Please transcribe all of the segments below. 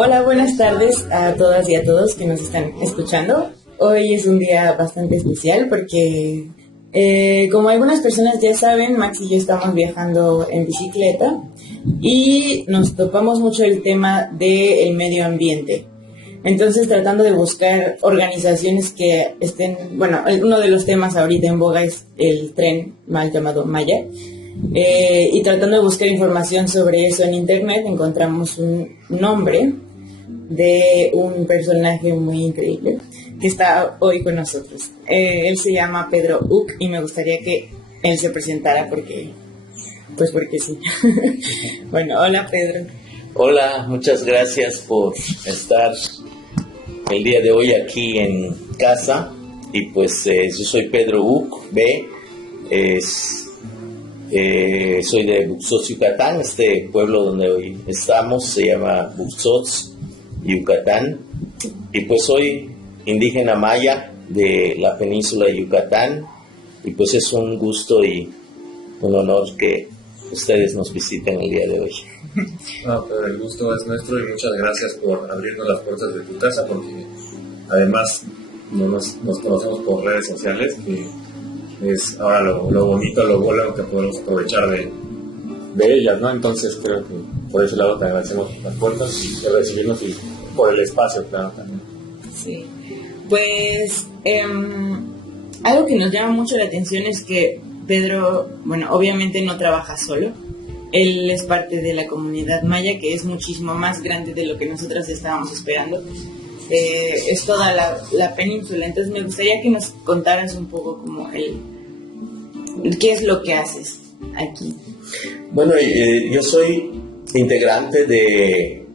Hola, buenas tardes a todas y a todos que nos están escuchando. Hoy es un día bastante especial porque, como algunas personas ya saben, Max y yo estamos viajando en bicicleta y nos topamos mucho el tema del medio ambiente. Entonces, tratando de buscar organizaciones que estén, bueno, uno de los temas ahorita en boga es el tren mal llamado Maya. Y tratando de buscar información sobre eso en internet, encontramos un nombre de un personaje muy increíble que está hoy con nosotros. Él se llama Pedro Uc y me gustaría que él se presentara porque sí. Bueno, hola Pedro. Hola, muchas gracias por estar el día de hoy aquí en casa. Y pues yo soy Pedro Uc B. Soy de Buxots, Yucatán. Este pueblo donde hoy estamos se llama Buxots, Yucatán. Y pues soy indígena maya de la península de Yucatán. Y pues es un gusto y un honor que ustedes nos visiten el día de hoy. No, pero el gusto es nuestro y muchas gracias por abrirnos las puertas de tu casa, porque además nos conocemos por redes sociales, que es ahora lo bonito, lo bueno que podemos aprovechar de ellas, ¿no? Entonces creo que por ese lado te agradecemos las puertas y de recibirnos y por el espacio, claro, también. Sí, pues algo que nos llama mucho la atención es que Pedro, bueno, obviamente no trabaja solo. Él es parte de la comunidad maya, que es muchísimo más grande de lo que nosotros estábamos esperando. Es toda la península. Entonces me gustaría que nos contaras un poco como qué es lo que haces aquí. Bueno, yo soy integrante de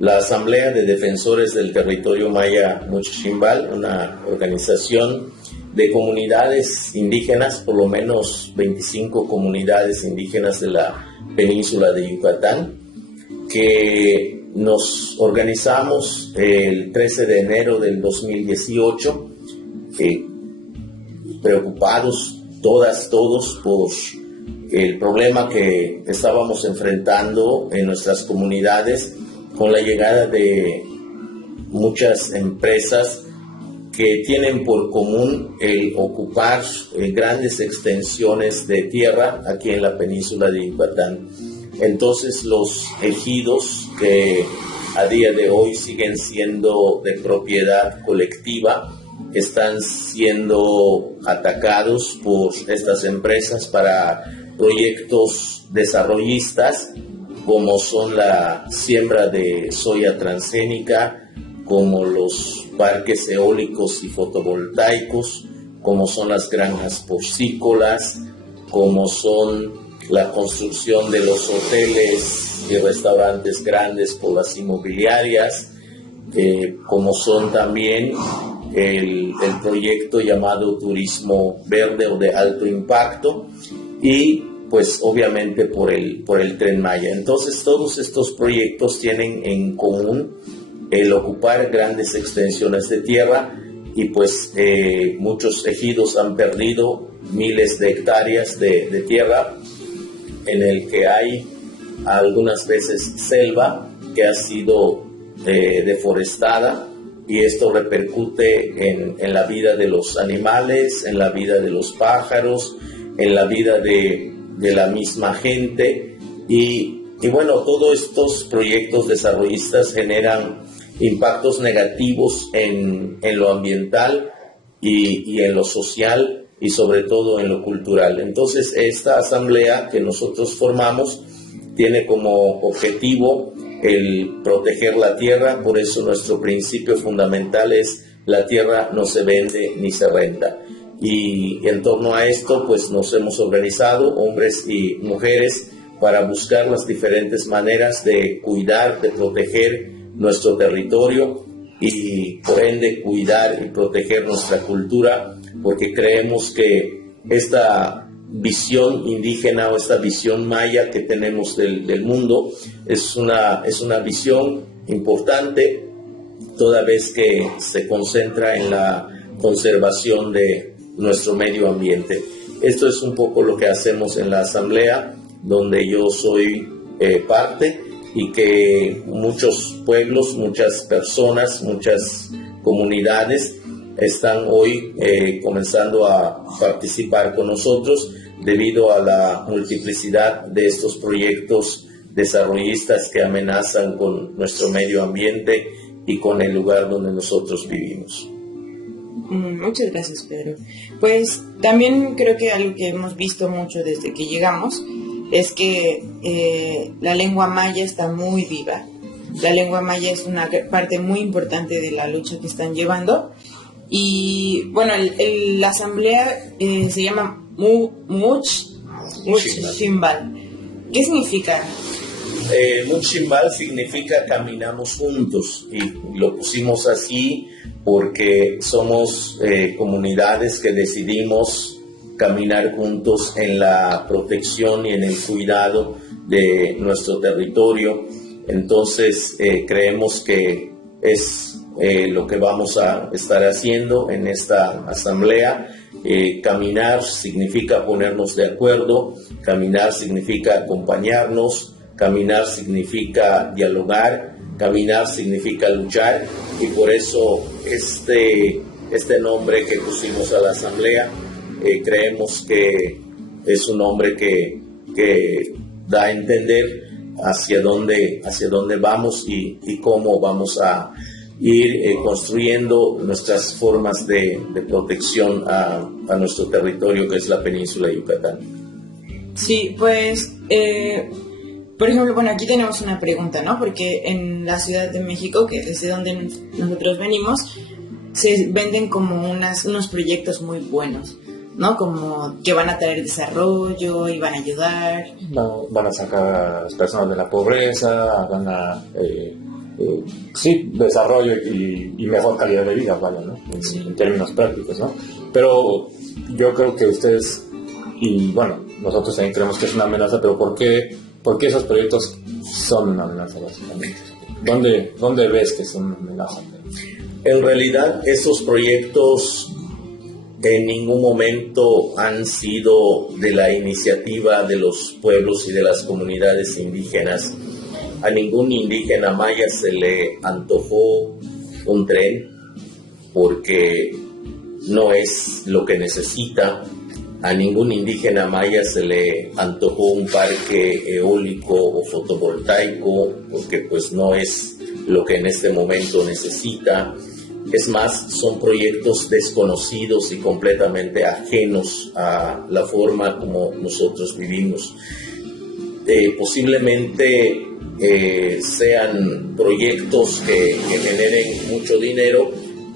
la Asamblea de Defensores del Territorio Maya Muchichimbal, una organización de comunidades indígenas, por lo menos 25 comunidades indígenas de la península de Yucatán, que nos organizamos el 13 de enero del 2018, preocupados todos por el problema que estábamos enfrentando en nuestras comunidades con la llegada de muchas empresas que tienen por común el ocupar grandes extensiones de tierra aquí en la península de Yucatán. Entonces los ejidos, que a día de hoy siguen siendo de propiedad colectiva, están siendo atacados por estas empresas para proyectos desarrollistas, como son la siembra de soya transgénica, como los parques eólicos y fotovoltaicos, como son las granjas porcícolas, como son la construcción de los hoteles y restaurantes grandes por las inmobiliarias, como son también el proyecto llamado turismo verde o de alto impacto, y pues obviamente por el Tren Maya. Entonces todos estos proyectos tienen en común el ocupar grandes extensiones de tierra, y pues muchos ejidos han perdido miles de hectáreas de tierra, en el que hay algunas veces selva que ha sido deforestada, y esto repercute en la vida de los animales, en la vida de los pájaros, en la vida de la misma gente, y bueno, todos estos proyectos desarrollistas generan impactos negativos en lo ambiental y en lo social, y sobre todo en lo cultural. Entonces esta asamblea que nosotros formamos tiene como objetivo el proteger la tierra. Por eso nuestro principio fundamental es: la tierra no se vende ni se renta. Y en torno a esto pues nos hemos organizado, hombres y mujeres, para buscar las diferentes maneras de cuidar, de proteger nuestro territorio, y por ende cuidar y proteger nuestra cultura, porque creemos que esta visión indígena o esta visión maya que tenemos del mundo es una visión importante, toda vez que se concentra en la conservación de nuestro medio ambiente. Esto es un poco lo que hacemos en la asamblea, donde yo soy parte, y que muchos pueblos, muchas personas, muchas comunidades están hoy comenzando a participar con nosotros debido a la multiplicidad de estos proyectos desarrollistas que amenazan con nuestro medio ambiente y con el lugar donde nosotros vivimos. Muchas gracias, Pedro. Pues también creo que algo que hemos visto mucho desde que llegamos es que la lengua maya está muy viva. La lengua maya es una parte muy importante de la lucha que están llevando. Y bueno, la asamblea se llama Muchimbal. ¿Qué significa? Muchimbal significa caminamos juntos, y lo pusimos así porque somos comunidades que decidimos caminar juntos en la protección y en el cuidado de nuestro territorio. Entonces creemos que es lo que vamos a estar haciendo en esta asamblea. Caminar significa ponernos de acuerdo, caminar significa acompañarnos, caminar significa dialogar, caminar significa luchar, y por eso este nombre que pusimos a la asamblea creemos que es un nombre que da a entender hacia dónde vamos y cómo vamos a ir construyendo nuestras formas de protección a nuestro territorio, que es la península de Yucatán. Sí, pues, por ejemplo, bueno, aquí tenemos una pregunta, ¿no? Porque en la Ciudad de México, que es de donde nosotros venimos, se venden como unos proyectos muy buenos, ¿no? Como que van a traer desarrollo y van a ayudar. Van a sacar a las personas de la pobreza, van a... sí, desarrollo y mejor calidad de vida, vale, ¿no? En términos prácticos, ¿no? Pero yo creo que ustedes, y bueno, nosotros también creemos que es una amenaza, pero ¿por qué esos proyectos son una amenaza, básicamente? ¿Dónde ves que son una amenaza? En realidad, esos proyectos en ningún momento han sido de la iniciativa de los pueblos y de las comunidades indígenas. A ningún indígena maya se le antojó un tren porque no es lo que necesita. A ningún indígena maya se le antojó un parque eólico o fotovoltaico porque pues no es lo que en este momento necesita. Es más, son proyectos desconocidos y completamente ajenos a la forma como nosotros vivimos. Posiblemente sean proyectos que generen mucho dinero,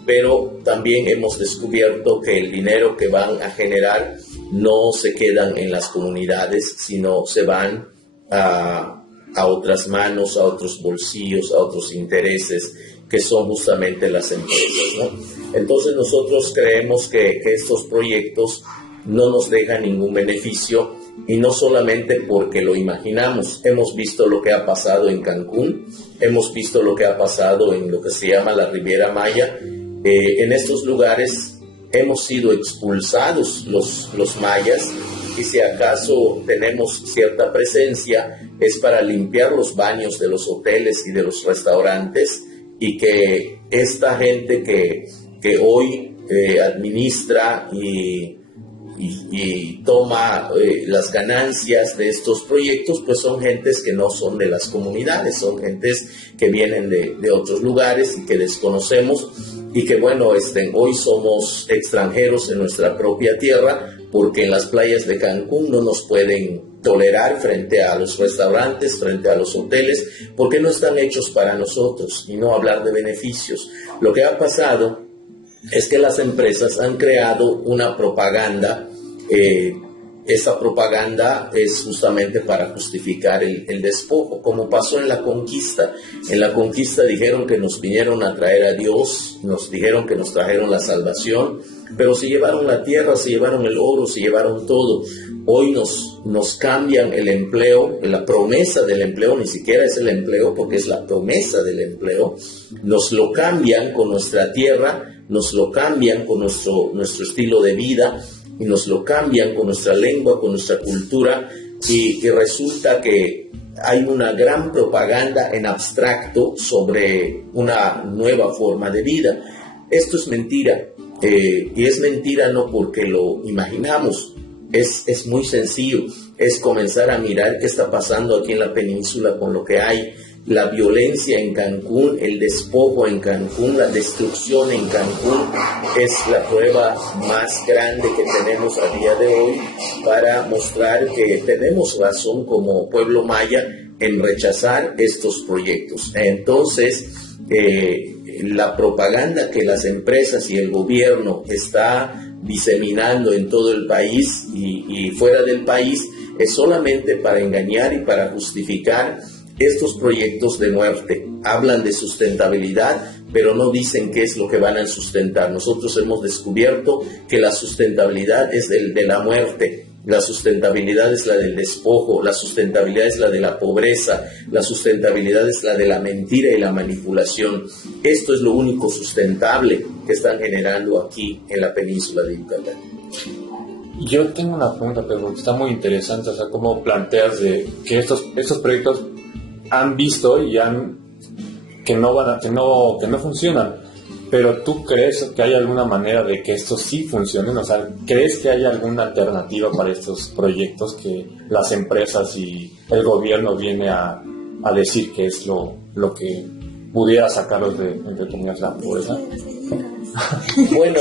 pero también hemos descubierto que el dinero que van a generar no se quedan en las comunidades, sino se van a otras manos, a otros bolsillos, a otros intereses, que son justamente las empresas, ¿no? Entonces nosotros creemos que estos proyectos no nos dejan ningún beneficio, y no solamente porque lo imaginamos. Hemos visto lo que ha pasado en Cancún, hemos visto lo que ha pasado en lo que se llama la Riviera Maya. En estos lugares hemos sido expulsados los mayas, y si acaso tenemos cierta presencia es para limpiar los baños de los hoteles y de los restaurantes, y que esta gente que hoy administra y toma las ganancias de estos proyectos, pues son gentes que no son de las comunidades, son gentes que vienen de otros lugares y que desconocemos, y que bueno, hoy somos extranjeros en nuestra propia tierra, porque en las playas de Cancún no nos pueden tolerar frente a los restaurantes, frente a los hoteles, porque no están hechos para nosotros, y no hablar de beneficios. Lo que ha pasado es que las empresas han creado una propaganda. Esa propaganda es justamente para justificar el despojo, como pasó en la conquista. En la conquista dijeron que nos vinieron a traer a Dios, nos dijeron que nos trajeron la salvación, pero se llevaron la tierra, se llevaron el oro, se llevaron todo. Hoy nos cambian el empleo, la promesa del empleo, ni siquiera es el empleo, porque es la promesa del empleo. Nos lo cambian con nuestra tierra, nos lo cambian con nuestro estilo de vida, y nos lo cambian con nuestra lengua, con nuestra cultura, y resulta que hay una gran propaganda en abstracto sobre una nueva forma de vida. Esto es mentira, y es mentira no porque lo imaginamos, es muy sencillo, es comenzar a mirar qué está pasando aquí en la península con lo que hay. La violencia en Cancún, el despojo en Cancún, la destrucción en Cancún es la prueba más grande que tenemos a día de hoy para mostrar que tenemos razón como pueblo maya en rechazar estos proyectos. Entonces, la propaganda que las empresas y el gobierno está diseminando en todo el país y fuera del país es solamente para engañar y para justificar estos proyectos de muerte. Hablan de sustentabilidad, pero no dicen qué es lo que van a sustentar. Nosotros hemos descubierto que la sustentabilidad es de la muerte, la sustentabilidad es la del despojo, la sustentabilidad es la de la pobreza, la sustentabilidad es la de la mentira y la manipulación. Esto es lo único sustentable que están generando aquí en la península de Yucatán. Yo tengo una pregunta, pero está muy interesante, o sea, cómo planteas de que estos proyectos han visto y que no funcionan, pero ¿tú crees que hay alguna manera de que estos sí funcionen? O sea, ¿crees que hay alguna alternativa para estos proyectos que las empresas y el gobierno viene a decir que es lo que pudiera sacarlos de, entre comillas, la pobreza? Bueno,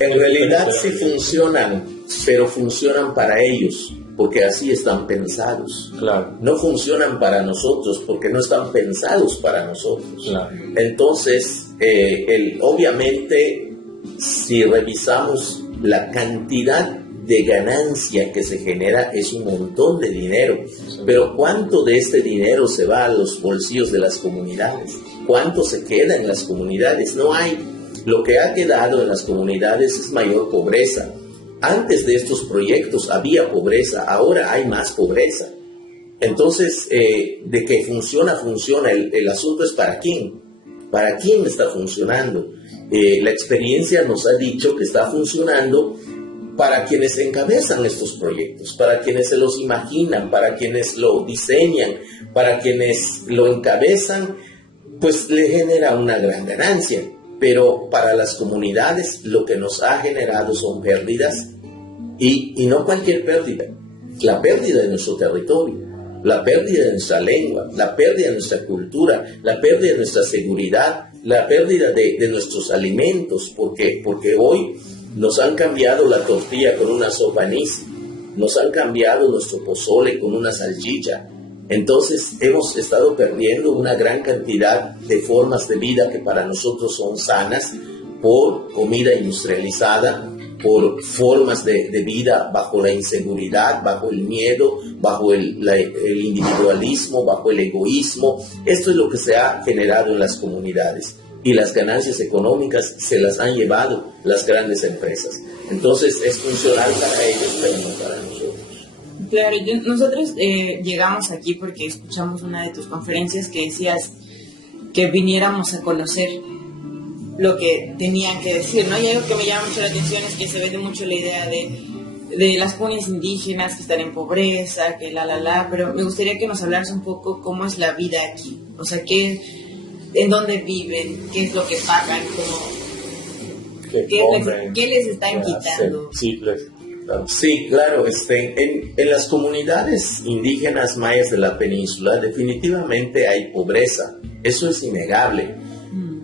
en realidad sí funcionan, pero funcionan para ellos, porque así están pensados. Claro. No funcionan para nosotros, porque no están pensados para nosotros. Claro. Entonces, obviamente, si revisamos la cantidad de ganancia que se genera, es un montón de dinero. Sí. Pero ¿cuánto de este dinero se va a los bolsillos de las comunidades? ¿Cuánto se queda en las comunidades? No hay. Lo que ha quedado en las comunidades es mayor pobreza. Antes de estos proyectos había pobreza, ahora hay más pobreza. Entonces, de que funciona. El asunto es para quién. ¿Para quién está funcionando? La experiencia nos ha dicho que está funcionando para quienes encabezan estos proyectos, para quienes se los imaginan, para quienes lo diseñan, para quienes lo encabezan, pues le genera una gran ganancia. Pero para las comunidades lo que nos ha generado son pérdidas, y no cualquier pérdida, la pérdida de nuestro territorio, la pérdida de nuestra lengua, la pérdida de nuestra cultura, la pérdida de nuestra seguridad, la pérdida de nuestros alimentos, porque hoy nos han cambiado la tortilla con una sopa anís, nos han cambiado nuestro pozole con una salchicha. Entonces hemos estado perdiendo una gran cantidad de formas de vida que para nosotros son sanas por comida industrializada, por formas de vida bajo la inseguridad, bajo el miedo, bajo el individualismo, bajo el egoísmo. Esto es lo que se ha generado en las comunidades y las ganancias económicas se las han llevado las grandes empresas. Entonces es funcional para ellos, pero no para nosotros. Claro, nosotros llegamos aquí porque escuchamos una de tus conferencias que decías que viniéramos a conocer lo que tenían que decir, ¿no? Y algo que me llama mucho la atención es que se vende mucho la idea de las comunidades indígenas que están en pobreza, que pero me gustaría que nos hablaras un poco cómo es la vida aquí, o sea, en dónde viven, qué es lo que pagan, qué les están quitando. Sí, claro, en las comunidades indígenas mayas de la península definitivamente hay pobreza, eso es innegable,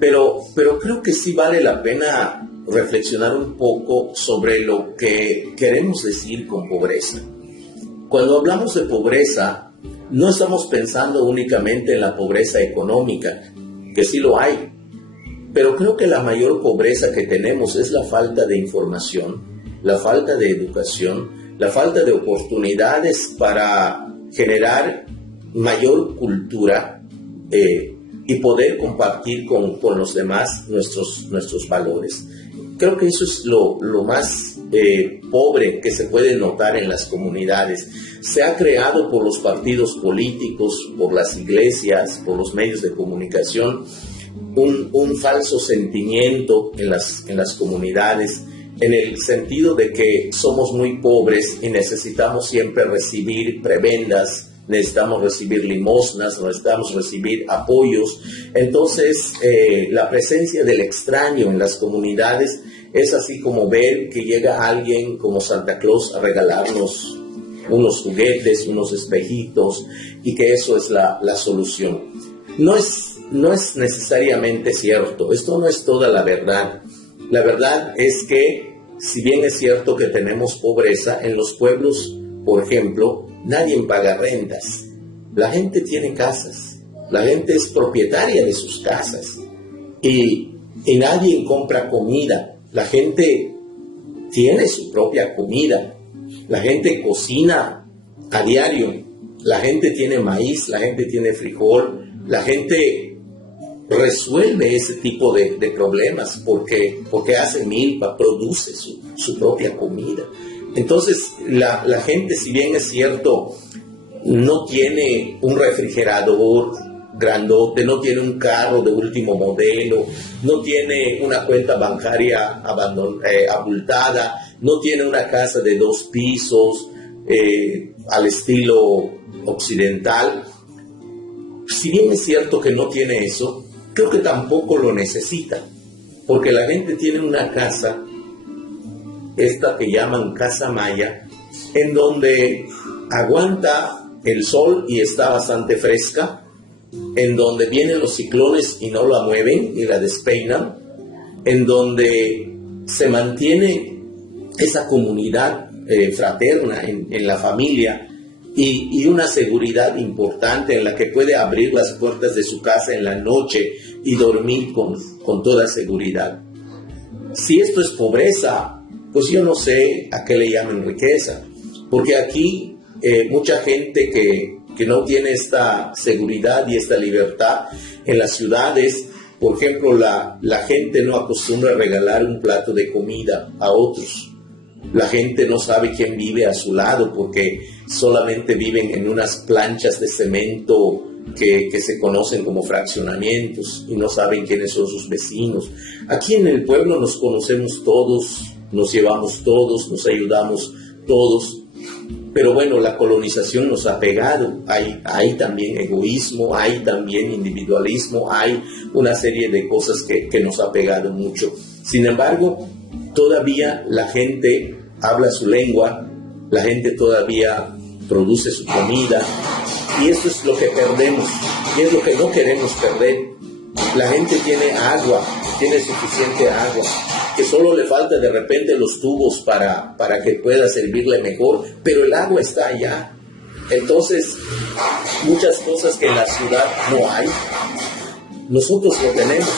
pero creo que sí vale la pena reflexionar un poco sobre lo que queremos decir con pobreza. Cuando hablamos de pobreza, no estamos pensando únicamente en la pobreza económica, que sí lo hay, pero creo que la mayor pobreza que tenemos es la falta de información, la falta de educación, la falta de oportunidades para generar mayor cultura y poder compartir con los demás nuestros valores. Creo que eso es lo más pobre que se puede notar en las comunidades. Se ha creado por los partidos políticos, por las iglesias, por los medios de comunicación, un falso sentimiento en las comunidades, en el sentido de que somos muy pobres y necesitamos siempre recibir prebendas, necesitamos recibir limosnas, necesitamos recibir apoyos. Entonces, la presencia del extraño en las comunidades es así como ver que llega alguien como Santa Claus a regalarnos unos juguetes, unos espejitos, y que eso es la solución. No es necesariamente cierto, esto no es toda la verdad. La verdad es que, si bien es cierto que tenemos pobreza, en los pueblos, por ejemplo, nadie paga rentas. La gente tiene casas, la gente es propietaria de sus casas, y nadie compra comida. La gente tiene su propia comida, la gente cocina a diario, la gente tiene maíz, la gente tiene frijol, la gente resuelve ese tipo de problemas porque hace milpa, produce su propia comida. Entonces la gente, si bien es cierto, no tiene un refrigerador grandote, no tiene un carro de último modelo, no tiene una cuenta bancaria abultada, no tiene una casa de 2 pisos al estilo occidental. Si bien es cierto que no tiene eso, creo que tampoco lo necesita, porque la gente tiene una casa, esta que llaman casa maya, en donde aguanta el sol y está bastante fresca, en donde vienen los ciclones y no la mueven ni la despeinan, en donde se mantiene esa comunidad fraterna en la familia, y una seguridad importante en la que puede abrir las puertas de su casa en la noche y dormir con toda seguridad. Si esto es pobreza, pues yo no sé a qué le llaman riqueza, porque aquí mucha gente que no tiene esta seguridad y esta libertad en las ciudades, por ejemplo, la gente no acostumbra a regalar un plato de comida a otros. La gente no sabe quién vive a su lado porque solamente viven en unas planchas de cemento que se conocen como fraccionamientos y no saben quiénes son sus vecinos. Aquí en el pueblo nos conocemos todos, nos llevamos todos, nos ayudamos todos. Pero bueno, la colonización nos ha pegado. Hay también egoísmo, hay también individualismo, hay una serie de cosas que nos ha pegado mucho. Sin embargo, todavía la gente habla su lengua, la gente todavía produce su comida, y esto es lo que perdemos, y es lo que no queremos perder. La gente tiene agua, tiene suficiente agua, que solo le falta de repente los tubos para que pueda servirle mejor, pero el agua está allá. Entonces, muchas cosas que en la ciudad no hay, nosotros lo tenemos.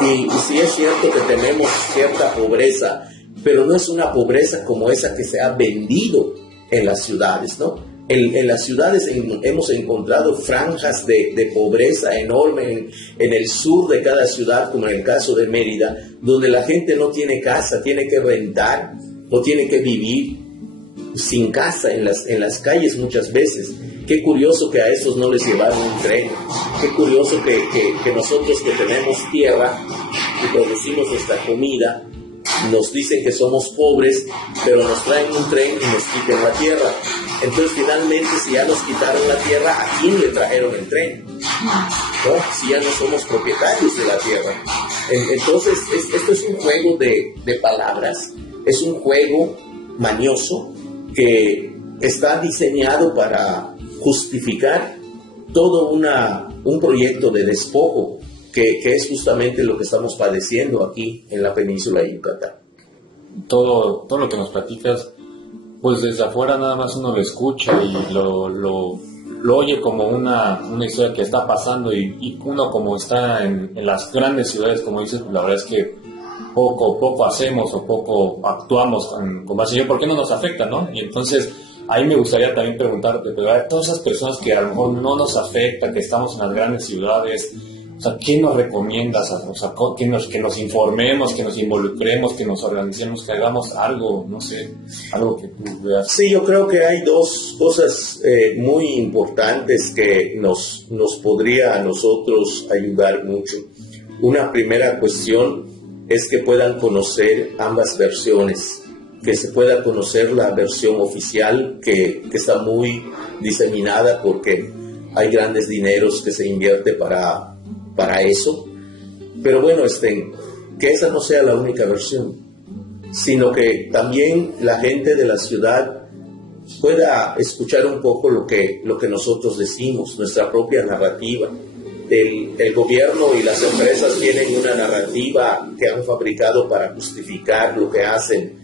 Y sí es cierto que tenemos cierta pobreza, pero no es una pobreza como esa que se ha vendido en las ciudades, ¿no? En las ciudades hemos encontrado franjas de pobreza enorme en el sur de cada ciudad, como en el caso de Mérida, donde la gente no tiene casa, tiene que rentar o tiene que vivir sin casa en las calles muchas veces. Qué curioso que a esos no les llevaron un tren. Qué curioso que nosotros que tenemos tierra y producimos nuestra comida, nos dicen que somos pobres, pero nos traen un tren y nos quiten la tierra. Entonces, finalmente, si ya nos quitaron la tierra, ¿a quién le trajeron el tren? ¿No? Si ya no somos propietarios de la tierra. Entonces, esto es un juego de palabras, es un juego mañoso que está diseñado para justificar todo un proyecto de despojo, que es justamente lo que estamos padeciendo aquí en la península de Yucatán. Todo lo que nos platicas, pues desde afuera nada más uno lo escucha y lo oye como una historia que está pasando, y uno como está en las grandes ciudades, como dices, pues la verdad es que poco hacemos o poco actuamos con base. ¿Por qué no nos afecta, no? Y entonces ahí me gustaría también preguntarte, pero a todas esas personas que a lo mejor no nos afecta, que estamos en las grandes ciudades, o sea, ¿qué nos recomiendas? O sea, que nos informemos, que nos involucremos, que nos organicemos, que hagamos algo, no sé, algo que tú veas. Sí, yo creo que hay dos cosas muy importantes que nos podría a nosotros ayudar mucho. Una primera cuestión es que puedan conocer ambas versiones que se pueda conocer la versión oficial que está muy diseminada porque hay grandes dineros que se invierte para eso. Pero bueno, que esa no sea la única versión, sino que también la gente de la ciudad pueda escuchar un poco lo que nosotros decimos, nuestra propia narrativa. El gobierno y las empresas tienen una narrativa que han fabricado para justificar lo que hacen.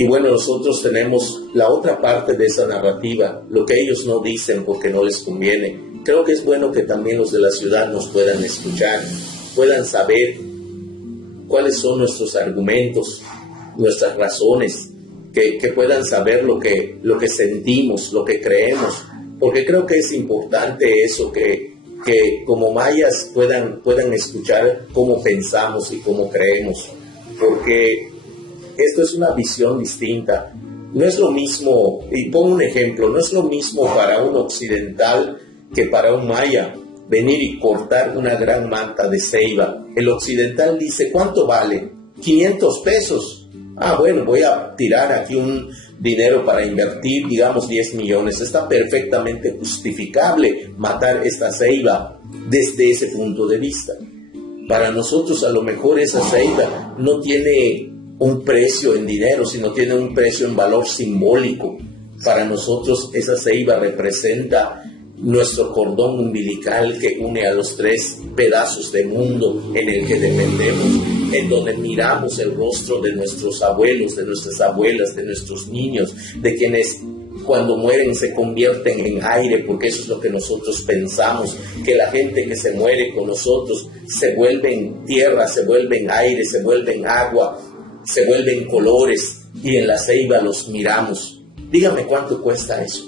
Y bueno, nosotros tenemos la otra parte de esa narrativa, lo que ellos no dicen porque no les conviene. Creo que es bueno que también los de la ciudad nos puedan escuchar, puedan saber cuáles son nuestros argumentos, nuestras razones, que puedan saber lo que sentimos, lo que creemos, porque creo que es importante eso, que como mayas puedan escuchar cómo pensamos y cómo creemos, porque esto es una visión distinta. No es lo mismo, y pongo un ejemplo, no es lo mismo para un occidental que para un maya venir y cortar una gran manta de ceiba. El occidental dice, ¿cuánto vale? 500 pesos. Ah, bueno, voy a tirar aquí un dinero para invertir, digamos 10 millones. Está perfectamente justificable matar esta ceiba desde ese punto de vista. Para nosotros a lo mejor esa ceiba no tiene un precio en dinero, sino tiene un precio en valor simbólico. Para nosotros esa ceiba representa nuestro cordón umbilical que une a los 3 pedazos de mundo en el que dependemos, en donde miramos el rostro de nuestros abuelos, de nuestras abuelas, de nuestros niños, de quienes cuando mueren se convierten en aire, porque eso es lo que nosotros pensamos, que la gente que se muere con nosotros se vuelven tierra, se vuelven aire, se vuelven agua, se vuelven colores, y en la ceiba los miramos. Dígame cuánto cuesta eso.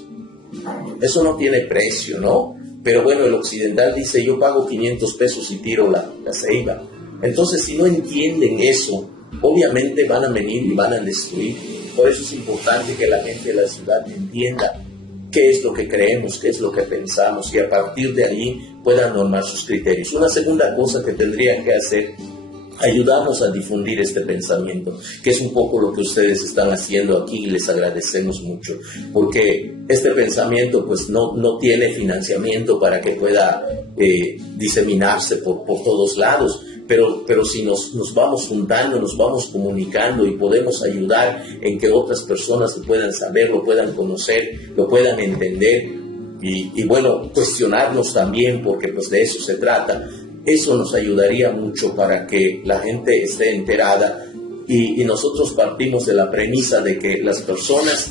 Eso no tiene precio, ¿no? Pero bueno, el occidental dice, yo pago 500 pesos y tiro la ceiba. Entonces, si no entienden eso, obviamente van a venir y van a destruir. Por eso es importante que la gente de la ciudad entienda qué es lo que creemos, qué es lo que pensamos, y a partir de ahí puedan normar sus criterios. Una segunda cosa que tendrían que hacer, ayudamos a difundir este pensamiento, que es un poco lo que ustedes están haciendo aquí, y les agradecemos mucho, porque este pensamiento pues no tiene financiamiento para que pueda diseminarse por todos lados, pero si nos vamos juntando, nos vamos comunicando y podemos ayudar en que otras personas lo puedan saber, lo puedan conocer, lo puedan entender y bueno, cuestionarnos también, porque pues de eso se trata. Eso nos ayudaría mucho para que la gente esté enterada y nosotros partimos de la premisa de que las personas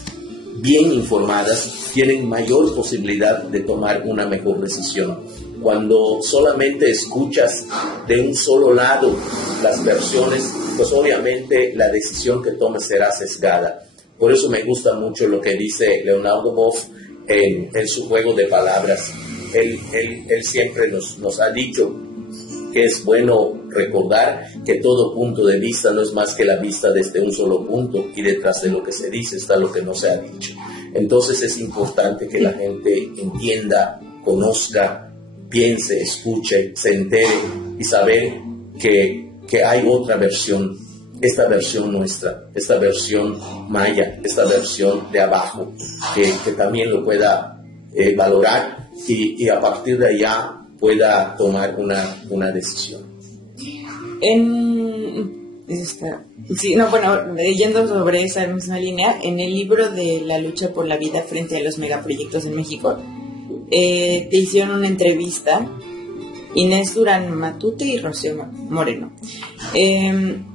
bien informadas tienen mayor posibilidad de tomar una mejor decisión. Cuando solamente escuchas de un solo lado las versiones, pues obviamente la decisión que tomes será sesgada. Por eso me gusta mucho lo que dice Leonardo Boff en su juego de palabras. Él siempre nos ha dicho que es bueno recordar que todo punto de vista no es más que la vista desde un solo punto, y detrás de lo que se dice está lo que no se ha dicho. Entonces es importante que la gente entienda, conozca, piense, escuche, se entere y saber que hay otra versión, esta versión nuestra, esta versión maya, esta versión de abajo, que también lo pueda valorar y a partir de allá pueda tomar una decisión. Leyendo sobre esa misma línea, en el libro de La lucha por la vida frente a los megaproyectos en México, te hicieron una entrevista Inés Durán Matute y Rocío Moreno.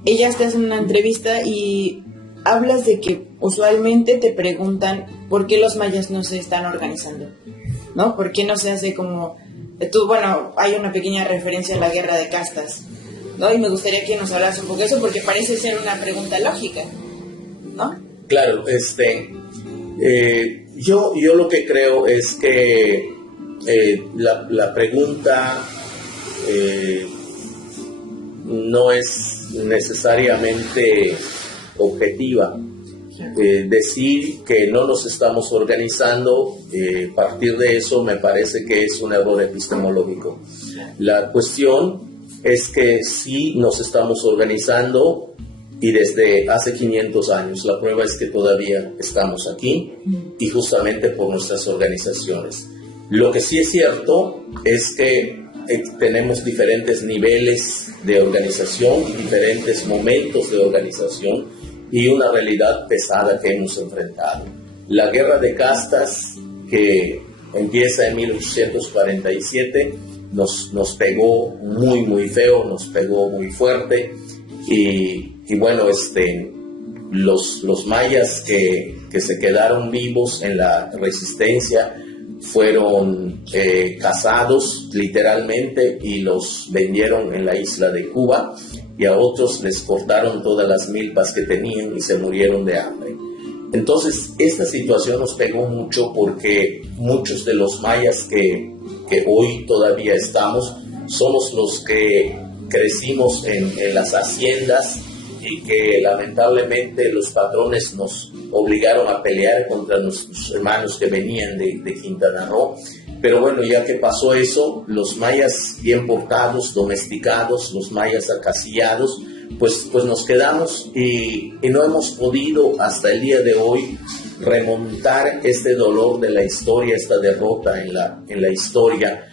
Ellas te hacen una entrevista y hablas de que usualmente te preguntan por qué los mayas no se están organizando, ¿no? ¿Por qué no se hace como... hay una pequeña referencia a la guerra de castas, ¿no? Y me gustaría que nos hablas un poco de eso, porque parece ser una pregunta lógica, ¿no? Claro, yo lo que creo es que la pregunta no es necesariamente objetiva. Decir que no nos estamos organizando, partir de eso me parece que es un error epistemológico. La cuestión es que sí nos estamos organizando y desde hace 500 años. La prueba es que todavía estamos aquí y justamente por nuestras organizaciones. Lo que sí es cierto es que tenemos diferentes niveles de organización, diferentes momentos de organización y una realidad pesada que hemos enfrentado. La guerra de castas que empieza en 1847 nos pegó muy feo, nos pegó muy fuerte y bueno, los mayas que se quedaron vivos en la resistencia fueron cazados literalmente y los vendieron en la isla de Cuba, y a otros les cortaron todas las milpas que tenían y se murieron de hambre. Entonces esta situación nos pegó mucho porque muchos de los mayas que hoy todavía estamos somos los que crecimos en las haciendas y que lamentablemente los patrones nos obligaron a pelear contra nuestros hermanos que venían de Quintana Roo. Pero bueno, ya que pasó eso, los mayas bien portados, domesticados, los mayas acasillados, pues nos quedamos y no hemos podido hasta el día de hoy remontar este dolor de la historia, esta derrota en la historia,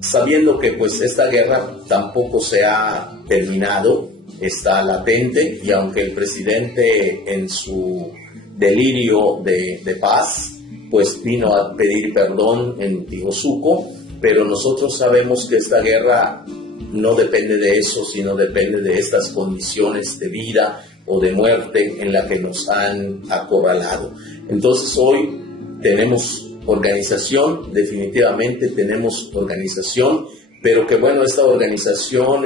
sabiendo que pues esta guerra tampoco se ha terminado, está latente, y aunque el presidente en su delirio de paz pues vino a pedir perdón en Tijosuco, pero nosotros sabemos que esta guerra no depende de eso, sino depende de estas condiciones de vida o de muerte en la que nos han acorralado. Entonces hoy tenemos organización, definitivamente tenemos organización, pero que bueno, esta organización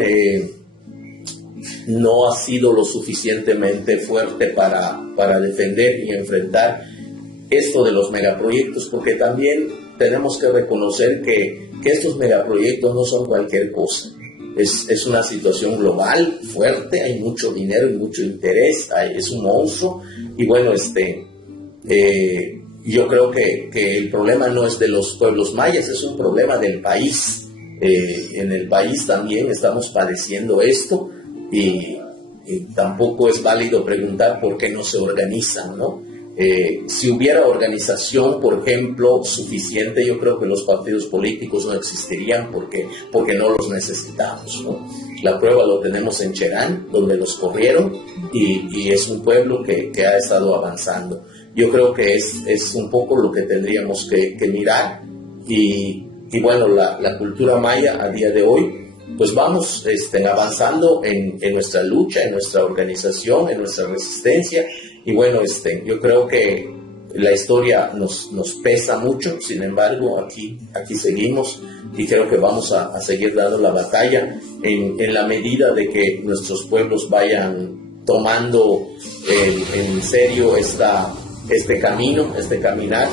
no ha sido lo suficientemente fuerte para defender y enfrentar esto de los megaproyectos, porque también tenemos que reconocer que estos megaproyectos no son cualquier cosa. Es una situación global, fuerte, hay mucho dinero y mucho interés, es un monstruo, y bueno, yo creo que el problema no es de los pueblos mayas, es un problema del país. En el país también estamos padeciendo esto, y tampoco es válido preguntar por qué no se organizan, ¿no? Si hubiera organización, por ejemplo, suficiente, yo creo que los partidos políticos no existirían porque no los necesitamos, ¿no? La prueba lo tenemos en Cherán, donde los corrieron, y es un pueblo que ha estado avanzando. Yo creo que es un poco lo que tendríamos que mirar, y bueno, la cultura maya a día de hoy, pues vamos avanzando en nuestra lucha, en nuestra organización, en nuestra resistencia. Y bueno, yo creo que la historia nos pesa mucho, sin embargo, aquí seguimos, y creo que vamos a seguir dando la batalla en la medida de que nuestros pueblos vayan tomando en serio este caminar,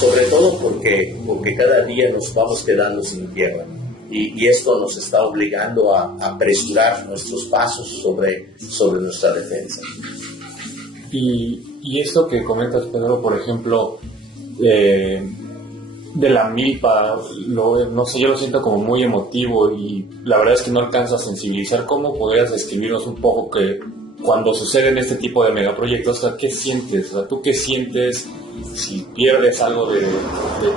sobre todo porque cada día nos vamos quedando sin tierra. Y esto nos está obligando a apresurar nuestros pasos sobre nuestra defensa. Y esto que comentas, Pedro, por ejemplo, de la milpa, no sé, yo lo siento como muy emotivo, y la verdad es que no alcanzo a sensibilizar. ¿Cómo podrías describirnos un poco que cuando suceden este tipo de megaproyectos, o sea, qué sientes? O sea, ¿tú qué sientes si pierdes algo de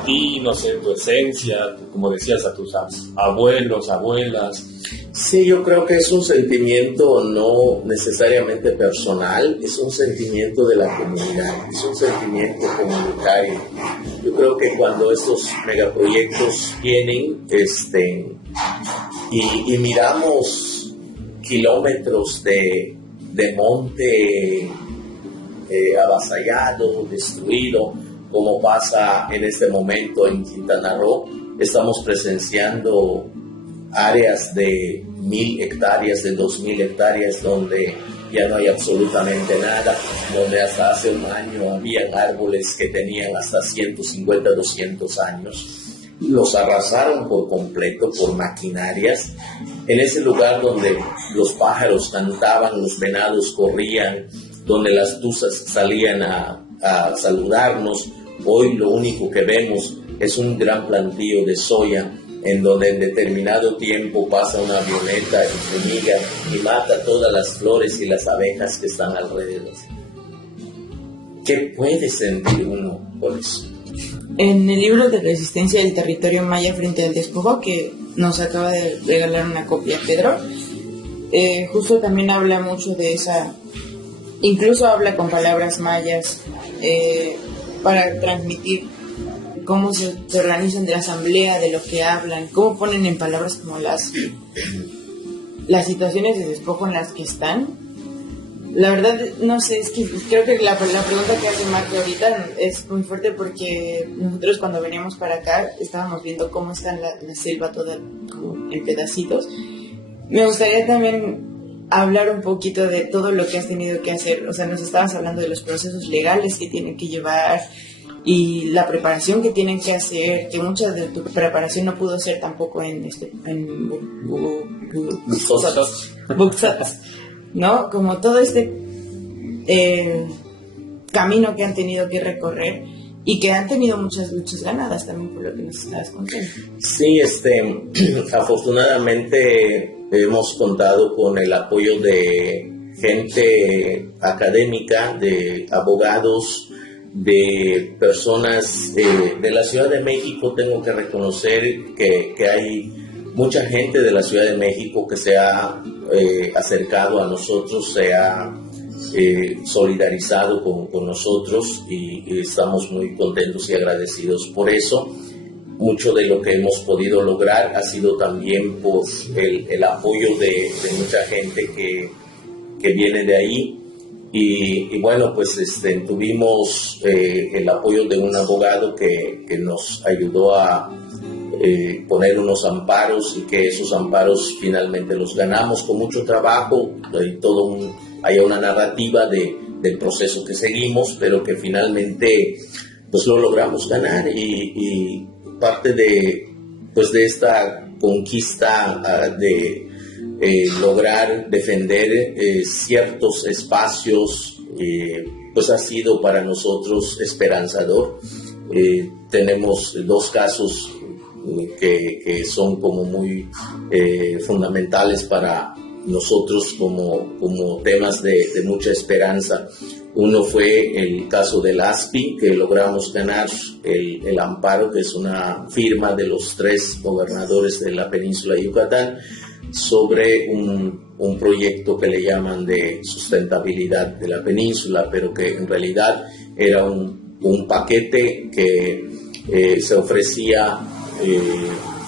ti, no sé, tu esencia, como decías, a tus abuelos, abuelas? Sí, yo creo que es un sentimiento no necesariamente personal, es un sentimiento de la comunidad, es un sentimiento comunitario. Yo creo que cuando estos megaproyectos vienen y miramos kilómetros de monte avasallado, destruido, como pasa en este momento en Quintana Roo, estamos presenciando áreas de 1,000 hectáreas, de 2,000 hectáreas, donde ya no hay absolutamente nada, donde hasta hace un año había árboles que tenían hasta 150, 200 años. Los arrasaron por completo por maquinarias. En ese lugar donde los pájaros cantaban, los venados corrían, donde las tuzas salían a saludarnos, hoy lo único que vemos es un gran plantío de soya en donde en determinado tiempo pasa una avioneta y fumiga y mata todas las flores y las abejas que están alrededor. ¿Qué puede sentir uno por eso? En el libro de Resistencia del Territorio Maya frente al despojo, que nos acaba de regalar una copia Pedro, justo también habla mucho de esa, incluso habla con palabras mayas para transmitir cómo se organizan de la asamblea, de lo que hablan, cómo ponen en palabras como las situaciones de despojo en las que están. La verdad, no sé, es que creo que la pregunta que hace Marco ahorita es muy fuerte, porque nosotros cuando veníamos para acá estábamos viendo cómo está la selva toda como en pedacitos. Me gustaría también hablar un poquito de todo lo que has tenido que hacer. O sea, nos estabas hablando de los procesos legales que tienen que llevar y la preparación que tienen que hacer, que mucha de tu preparación no pudo ser tampoco en Buxots, ¿no? Como todo este camino que han tenido que recorrer y que han tenido muchas luchas ganadas también, por lo que nos estabas contando. Sí, afortunadamente hemos contado con el apoyo de gente académica, de abogados, de personas de la Ciudad de México. Tengo que reconocer que hay mucha gente de la Ciudad de México que se ha acercado a nosotros, se ha solidarizado con nosotros y estamos muy contentos y agradecidos por eso. Mucho de lo que hemos podido lograr ha sido también por el apoyo de mucha gente que viene de ahí. Y bueno, pues tuvimos el apoyo de un abogado que nos ayudó a poner unos amparos, y que esos amparos finalmente los ganamos con mucho trabajo. Hay una narrativa del proceso que seguimos, pero que finalmente pues lo logramos ganar, y parte de esta conquista de lograr defender ciertos espacios, pues ha sido para nosotros esperanzador. Tenemos dos casos que son como muy fundamentales para nosotros como temas de mucha esperanza. Uno fue el caso del ASPI, que logramos ganar el amparo, que es una firma de los 3 gobernadores de la península de Yucatán, sobre un proyecto que le llaman de sustentabilidad de la península, pero que en realidad era un paquete que se ofrecía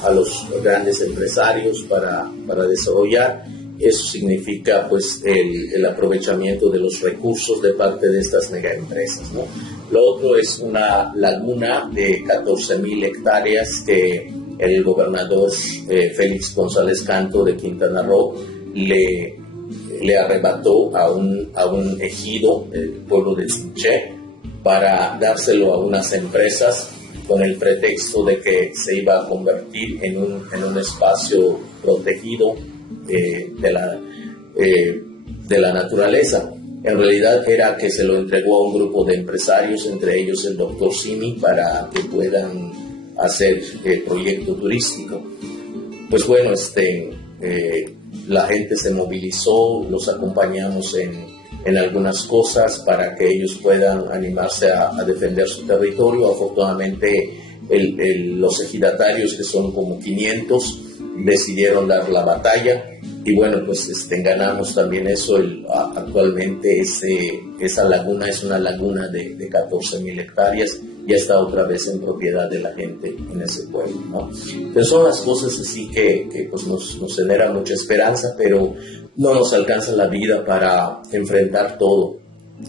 a los grandes empresarios para desarrollar. Eso significa pues el aprovechamiento de los recursos de parte de estas megaempresas, ¿no? Lo otro es una laguna de 14,000 hectáreas que el gobernador Félix González Canto de Quintana Roo le arrebató a un ejido, el pueblo de Chinché, para dárselo a unas empresas con el pretexto de que se iba a convertir en un espacio protegido de la naturaleza. En realidad era que se lo entregó a un grupo de empresarios, entre ellos el doctor Simi, para que puedan hacer el proyecto turístico. Pues bueno, la gente se movilizó, los acompañamos en algunas cosas para que ellos puedan animarse a defender su territorio. Afortunadamente los ejidatarios, que son como 500, decidieron dar la batalla, y bueno, pues ganamos también eso. Actualmente esa laguna es una laguna de 14,000 hectáreas, ya está otra vez en propiedad de la gente en ese pueblo, ¿no? Entonces son las cosas así que pues nos genera mucha esperanza, pero no nos alcanza la vida para enfrentar todo.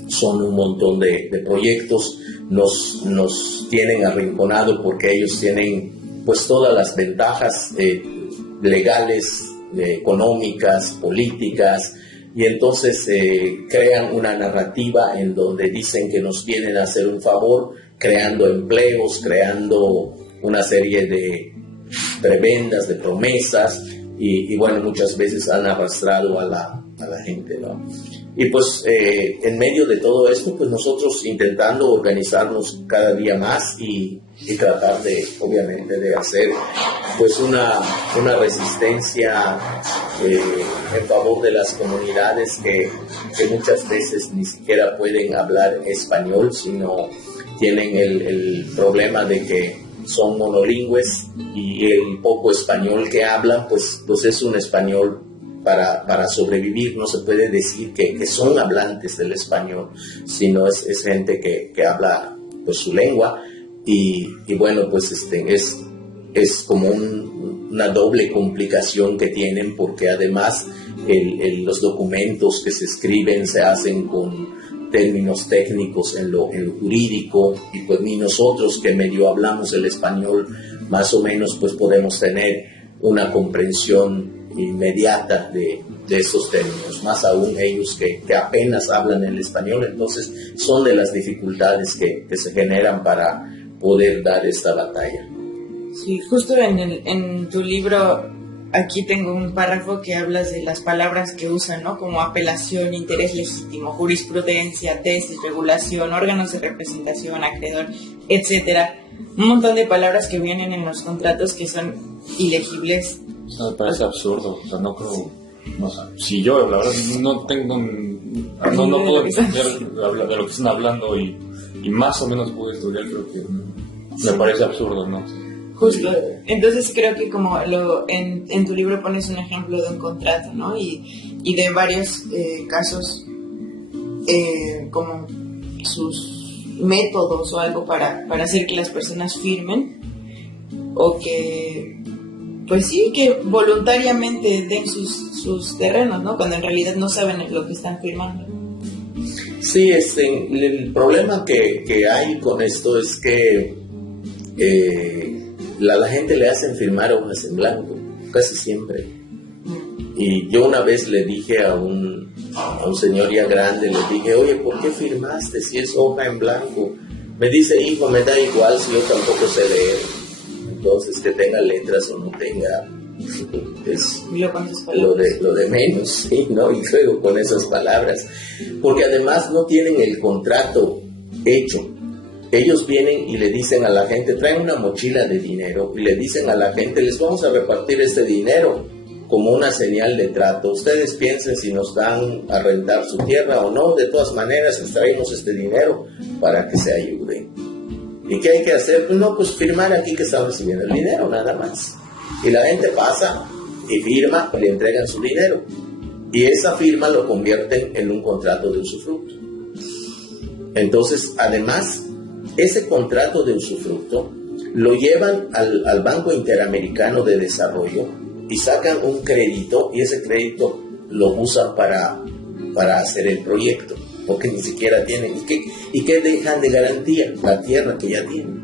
Son un montón de proyectos, nos tienen arrinconado porque ellos tienen pues todas las ventajas legales, económicas, políticas, y entonces crean una narrativa en donde dicen que nos vienen a hacer un favor, creando empleos, creando una serie de prebendas, de promesas, y bueno, muchas veces han arrastrado a la gente, ¿no? Y pues en medio de todo esto, pues nosotros intentando organizarnos cada día más y tratar obviamente de hacer pues una resistencia en favor de las comunidades que muchas veces ni siquiera pueden hablar español, sino tienen el problema de que son monolingües y el poco español que hablan pues es un español para sobrevivir. No se puede decir que son hablantes del español, sino es gente que habla pues su lengua y bueno, pues es como una doble complicación que tienen, porque además los documentos que se escriben se hacen con términos técnicos en lo jurídico, y pues ni nosotros que medio hablamos el español más o menos pues podemos tener una comprensión inmediata de esos términos, más aún ellos que apenas hablan el español. Entonces son de las dificultades que se generan para poder dar esta batalla. Sí, justo en tu libro, aquí tengo un párrafo que hablas de las palabras que usan, ¿no? Como apelación, interés legítimo, jurisprudencia, tesis, regulación, órganos de representación, acreedor, etcétera. Un montón de palabras que vienen en los contratos que son ilegibles. Eso me parece absurdo, o sea, no creo, no sé, si yo la verdad no tengo, no puedo entender de lo que están hablando y más o menos puedo estudiar, creo que me parece absurdo, ¿no? Justo, entonces creo que como en tu libro pones un ejemplo de un contrato, ¿no? Y de varios casos como sus métodos o algo para hacer que las personas firmen, o que pues sí, que voluntariamente den sus terrenos, ¿no? Cuando en realidad no saben lo que están firmando. Sí, el problema que hay con esto es que la gente le hacen firmar hojas en blanco, casi siempre. Y yo una vez le dije a un señor ya grande, le dije, oye, ¿por qué firmaste si es hoja en blanco? Me dice, hijo, me da igual si yo tampoco sé leer. Entonces, que tenga letras o no tenga, es lo de menos, ¿sí? ¿No? Y luego con esas palabras, porque además no tienen el contrato hecho. Ellos vienen y le dicen a la gente, traen una mochila de dinero y le dicen a la gente, les vamos a repartir este dinero como una señal de trato. Ustedes piensen si nos dan a rentar su tierra o no, de todas maneras les traemos este dinero para que se ayuden. ¿Y qué hay que hacer? No, pues firmar aquí que están recibiendo el dinero, nada más. Y la gente pasa y firma, le entregan su dinero. Y esa firma lo convierten en un contrato de usufructo. Entonces, además, ese contrato de usufructo lo llevan al Banco Interamericano de Desarrollo y sacan un crédito, y ese crédito lo usan para hacer el proyecto, porque ni siquiera tienen. ¿Y qué dejan de garantía? La tierra que ya tienen.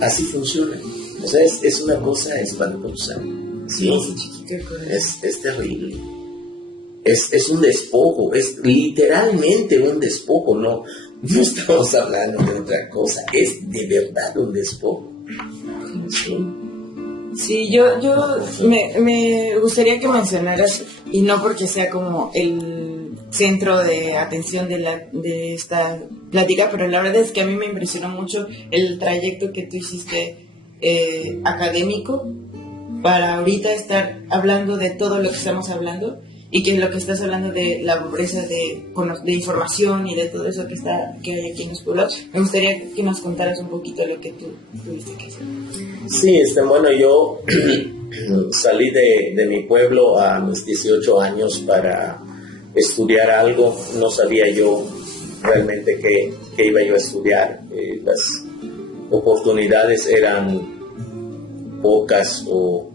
Así funciona. O sea, es una cosa espantosa. Sí, es terrible. Es un despojo, es literalmente un despojo, no estamos hablando de otra cosa, es de verdad un despojo. Sí, yo me gustaría que mencionaras, y no porque sea como el centro de atención de esta plática, pero la verdad es que a mí me impresionó mucho el trayecto que tú hiciste académico para ahorita estar hablando de todo lo que estamos hablando, y que lo que estás hablando de la pobreza de información y de todo eso que hay aquí en los pueblos. Me gustaría que nos contaras un poquito lo que tú tuviste que hacer. Sí, bueno, yo salí de mi pueblo a mis 18 años para estudiar algo. No sabía yo realmente qué iba yo a estudiar. Las oportunidades eran pocas o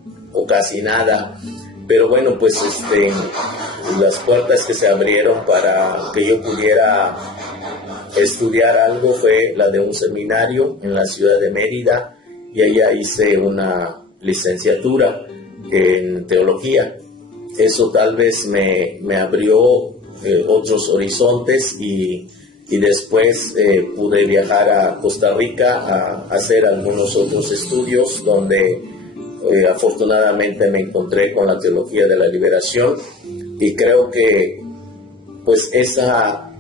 casi nada. Pero bueno, pues las puertas que se abrieron para que yo pudiera estudiar algo fue la de un seminario en la ciudad de Mérida, y allá hice una licenciatura en teología. Eso tal vez me abrió otros horizontes, y después pude viajar a Costa Rica a hacer algunos otros estudios donde afortunadamente me encontré con la teología de la liberación, y creo que pues esa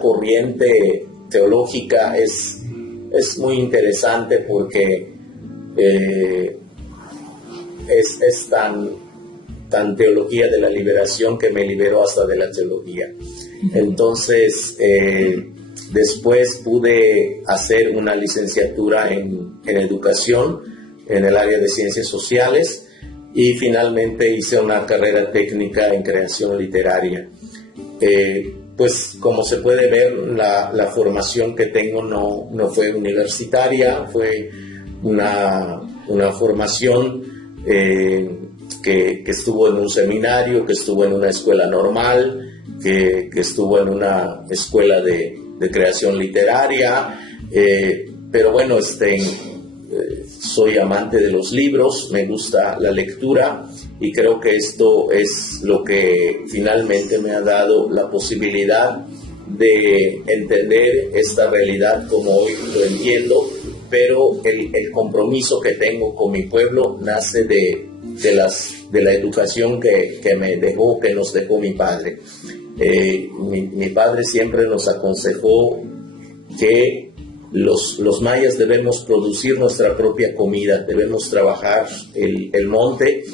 corriente teológica es muy interesante, porque es tan teología de la liberación que me liberó hasta de la teología. Entonces, después pude hacer una licenciatura en educación, en el área de ciencias sociales, y finalmente hice una carrera técnica en creación literaria. Pues como se puede ver, la formación que tengo no fue universitaria, fue una formación que estuvo en un seminario, que estuvo en una escuela normal, que estuvo en una escuela de creación literaria, pero bueno, soy amante de los libros, me gusta la lectura y creo que esto es lo que finalmente me ha dado la posibilidad de entender esta realidad como hoy lo entiendo, pero el compromiso que tengo con mi pueblo nace de la educación que nos dejó mi padre. Mi padre siempre nos aconsejó que los mayas debemos producir nuestra propia comida, debemos trabajar el monte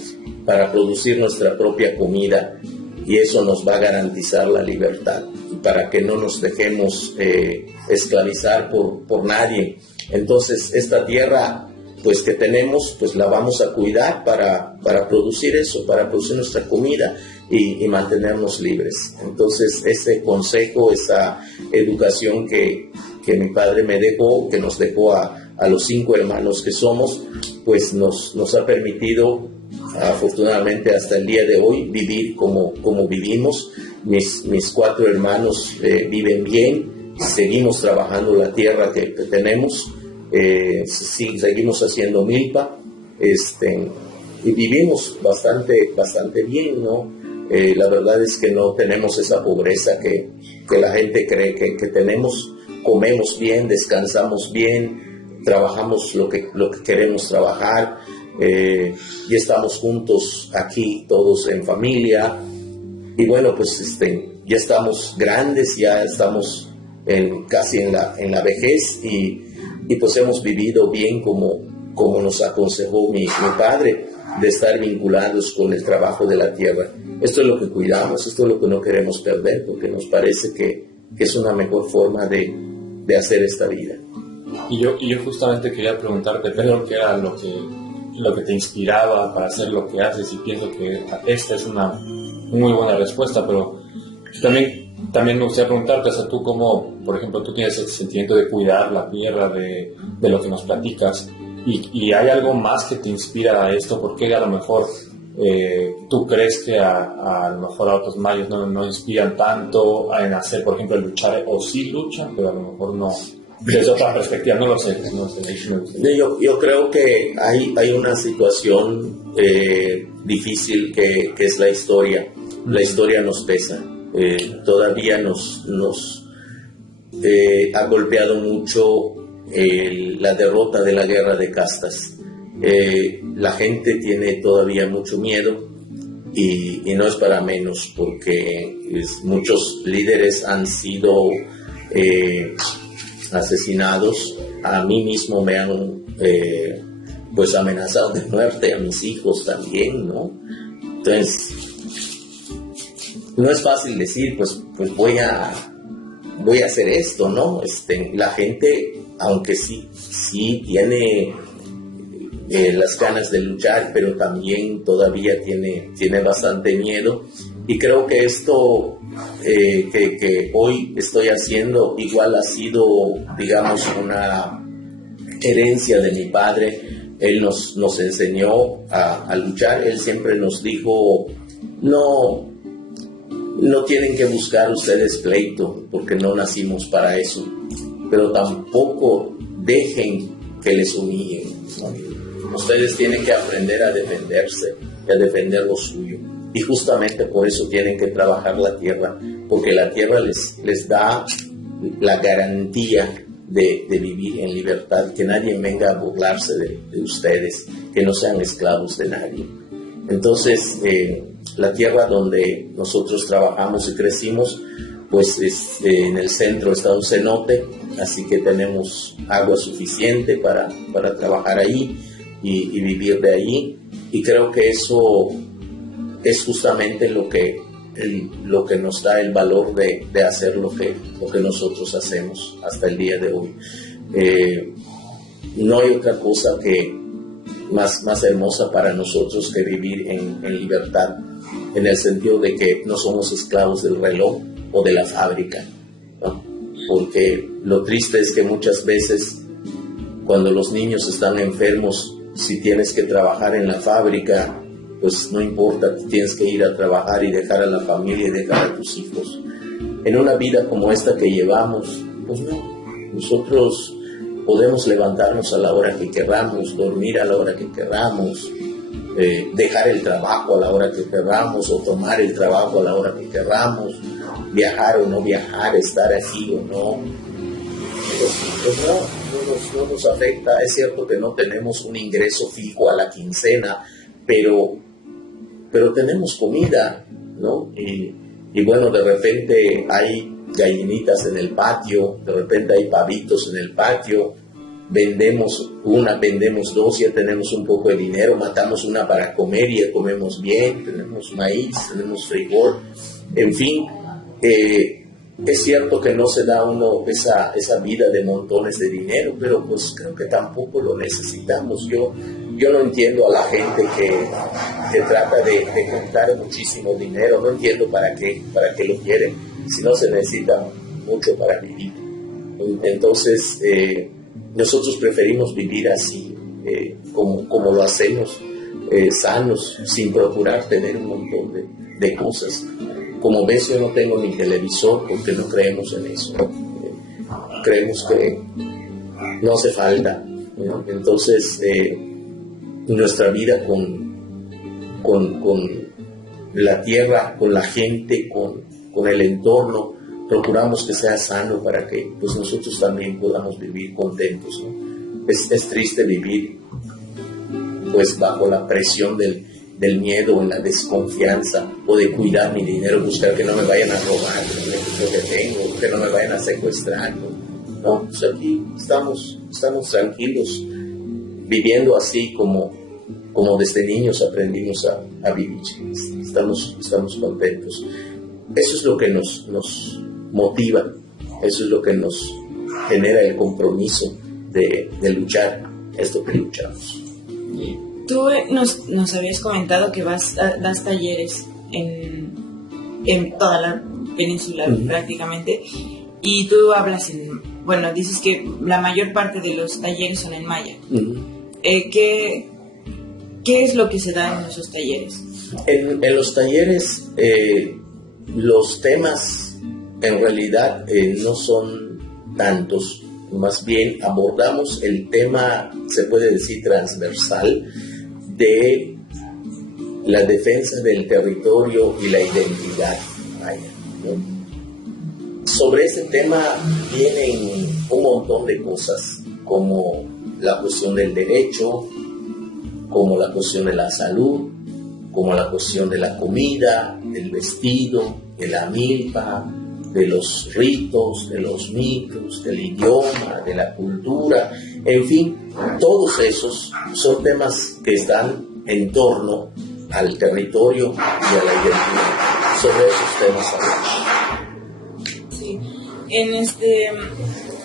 para producir nuestra propia comida, y eso nos va a garantizar la libertad, para que no nos dejemos esclavizar por nadie. Entonces, esta tierra pues que tenemos, pues la vamos a cuidar para producir eso, para producir nuestra comida y mantenernos libres. Entonces, ese consejo, esa educación que mi padre me dejó, que nos dejó a los 5 hermanos que somos, pues nos ha permitido, afortunadamente hasta el día de hoy, vivir como vivimos. Mis 4 hermanos viven bien, seguimos trabajando la tierra que tenemos, sí, seguimos haciendo milpa, y vivimos bastante bien, ¿no? La verdad es que no tenemos esa pobreza que la gente cree que tenemos. Comemos bien, descansamos bien, trabajamos lo que queremos trabajar, y estamos juntos aquí todos en familia. Y bueno, pues ya estamos grandes, ya estamos casi en la vejez, y pues hemos vivido bien como nos aconsejó mi padre, de estar vinculados con el trabajo de la tierra. Esto es lo que cuidamos, esto es lo que no queremos perder, porque nos parece que es una mejor forma de hacer esta vida. Y yo justamente quería preguntarte, Pedro, ¿qué era lo que te inspiraba para hacer lo que haces? Y pienso que esta es una muy buena respuesta, pero también me gustaría preguntarte, o sea, tú cómo, por ejemplo, tú tienes el sentimiento de cuidar la tierra, de lo que nos platicas, y hay algo más que te inspira a esto, porque a lo mejor tú crees que a lo mejor a otros mayos no inspiran tanto en hacer, por ejemplo, luchar, o sí luchan, pero a lo mejor no, desde otra perspectiva, no sé. Yo creo que hay una situación difícil que es la historia. La historia nos pesa, todavía nos ha golpeado mucho la derrota de la guerra de castas. La gente tiene todavía mucho miedo, y no es para menos, porque muchos líderes han sido asesinados. A mí mismo me han pues amenazado de muerte, a mis hijos también, ¿no? Entonces, no es fácil decir, pues voy a hacer esto, ¿no? La gente, aunque sí tiene las ganas de luchar, pero también todavía tiene bastante miedo, y creo que esto que hoy estoy haciendo igual ha sido, digamos, una herencia de mi padre. Él nos enseñó a luchar. Él siempre nos dijo, no tienen que buscar ustedes pleito, porque no nacimos para eso, pero tampoco dejen que les humillen, ¿no? Ustedes tienen que aprender a defenderse y a defender lo suyo, y justamente por eso tienen que trabajar la tierra, porque la tierra les da la garantía de vivir en libertad, que nadie venga a burlarse de ustedes, que no sean esclavos de nadie. Entonces, la tierra donde nosotros trabajamos y crecimos, pues en el centro está un cenote, así que tenemos agua suficiente para trabajar ahí. y vivir de allí. Y creo que eso es justamente lo que nos da el valor de hacer lo que nosotros hacemos hasta el día de hoy. No hay otra cosa que más hermosa para nosotros que vivir en libertad, en el sentido de que no somos esclavos del reloj o de la fábrica, ¿no? Porque lo triste es que muchas veces cuando los niños están enfermos, si tienes que trabajar en la fábrica, pues no importa, tienes que ir a trabajar y dejar a la familia y dejar a tus hijos. En una vida como esta que llevamos, pues no, nosotros podemos levantarnos a la hora que queramos, dormir a la hora que queramos, dejar el trabajo a la hora que queramos o tomar el trabajo a la hora que queramos, viajar o no viajar, estar aquí o no. Pues no nos afecta. Es cierto que no tenemos un ingreso fijo a la quincena, pero tenemos comida, ¿no? Y bueno, de repente hay gallinitas en el patio, de repente hay pavitos en el patio, vendemos una, vendemos dos, ya tenemos un poco de dinero, matamos una para comer y ya comemos bien, tenemos maíz, tenemos frijol, en fin. Es cierto que no se da uno esa vida de montones de dinero, pero pues creo que tampoco lo necesitamos. Yo no entiendo a la gente que trata de juntar muchísimo dinero, no entiendo para qué lo quieren, si no se necesita mucho para vivir. Entonces, nosotros preferimos vivir así, como lo hacemos, sanos, sin procurar tener un montón de cosas. Como ves, yo no tengo ni televisor porque no creemos en eso. Creemos que no hace falta, ¿no? Entonces, nuestra vida con la tierra, con la gente, con el entorno, procuramos que sea sano para que pues, nosotros también podamos vivir contentos, ¿no? Es triste vivir pues, bajo la presión del miedo, en la desconfianza, o de cuidar mi dinero, buscar que no me vayan a robar lo que tengo, que no me vayan a secuestrar, ¿no? Pues aquí estamos tranquilos, viviendo así como desde niños aprendimos a vivir. Estamos contentos. Eso es lo que nos motiva, eso es lo que nos genera el compromiso de luchar esto que luchamos. Tú nos habías comentado que das talleres en toda la península, uh-huh, prácticamente, y tú hablas dices que la mayor parte de los talleres son en maya. Uh-huh. ¿Qué es lo que se da en esos talleres? En los talleres, los temas en realidad no son tantos, más bien abordamos el tema, se puede decir, transversal de la defensa del territorio y la identidad maya, ¿no? Sobre ese tema vienen un montón de cosas, como la cuestión del derecho, como la cuestión de la salud, como la cuestión de la comida, del vestido, de la milpa, de los ritos, de los mitos, del idioma, de la cultura, en fin, todos esos son temas que están en torno al territorio y a la identidad. Sobre esos temas hablamos. Sí,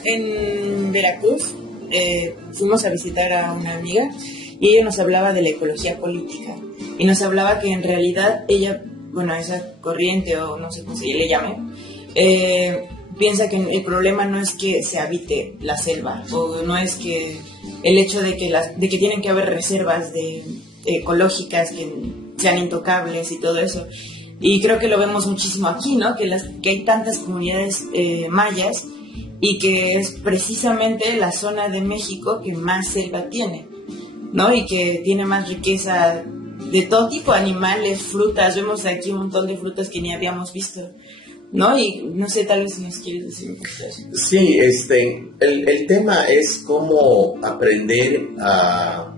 en Veracruz fuimos a visitar a una amiga y ella nos hablaba de la ecología política y nos hablaba que en realidad ella, esa corriente o no sé cómo se le llame, piensa que el problema no es que se habite la selva, o no es que el hecho de que tienen que haber reservas ecológicas que sean intocables y todo eso. Y creo que lo vemos muchísimo aquí, ¿no? Que hay tantas comunidades mayas y que es precisamente la zona de México que más selva tiene, ¿no? Y que tiene más riqueza de todo tipo, animales, frutas. Vemos aquí un montón de frutas que ni habíamos visto, ¿no? Y no sé, tal vez si nos quieres decir un poquito eso. Sí, el tema es cómo aprender a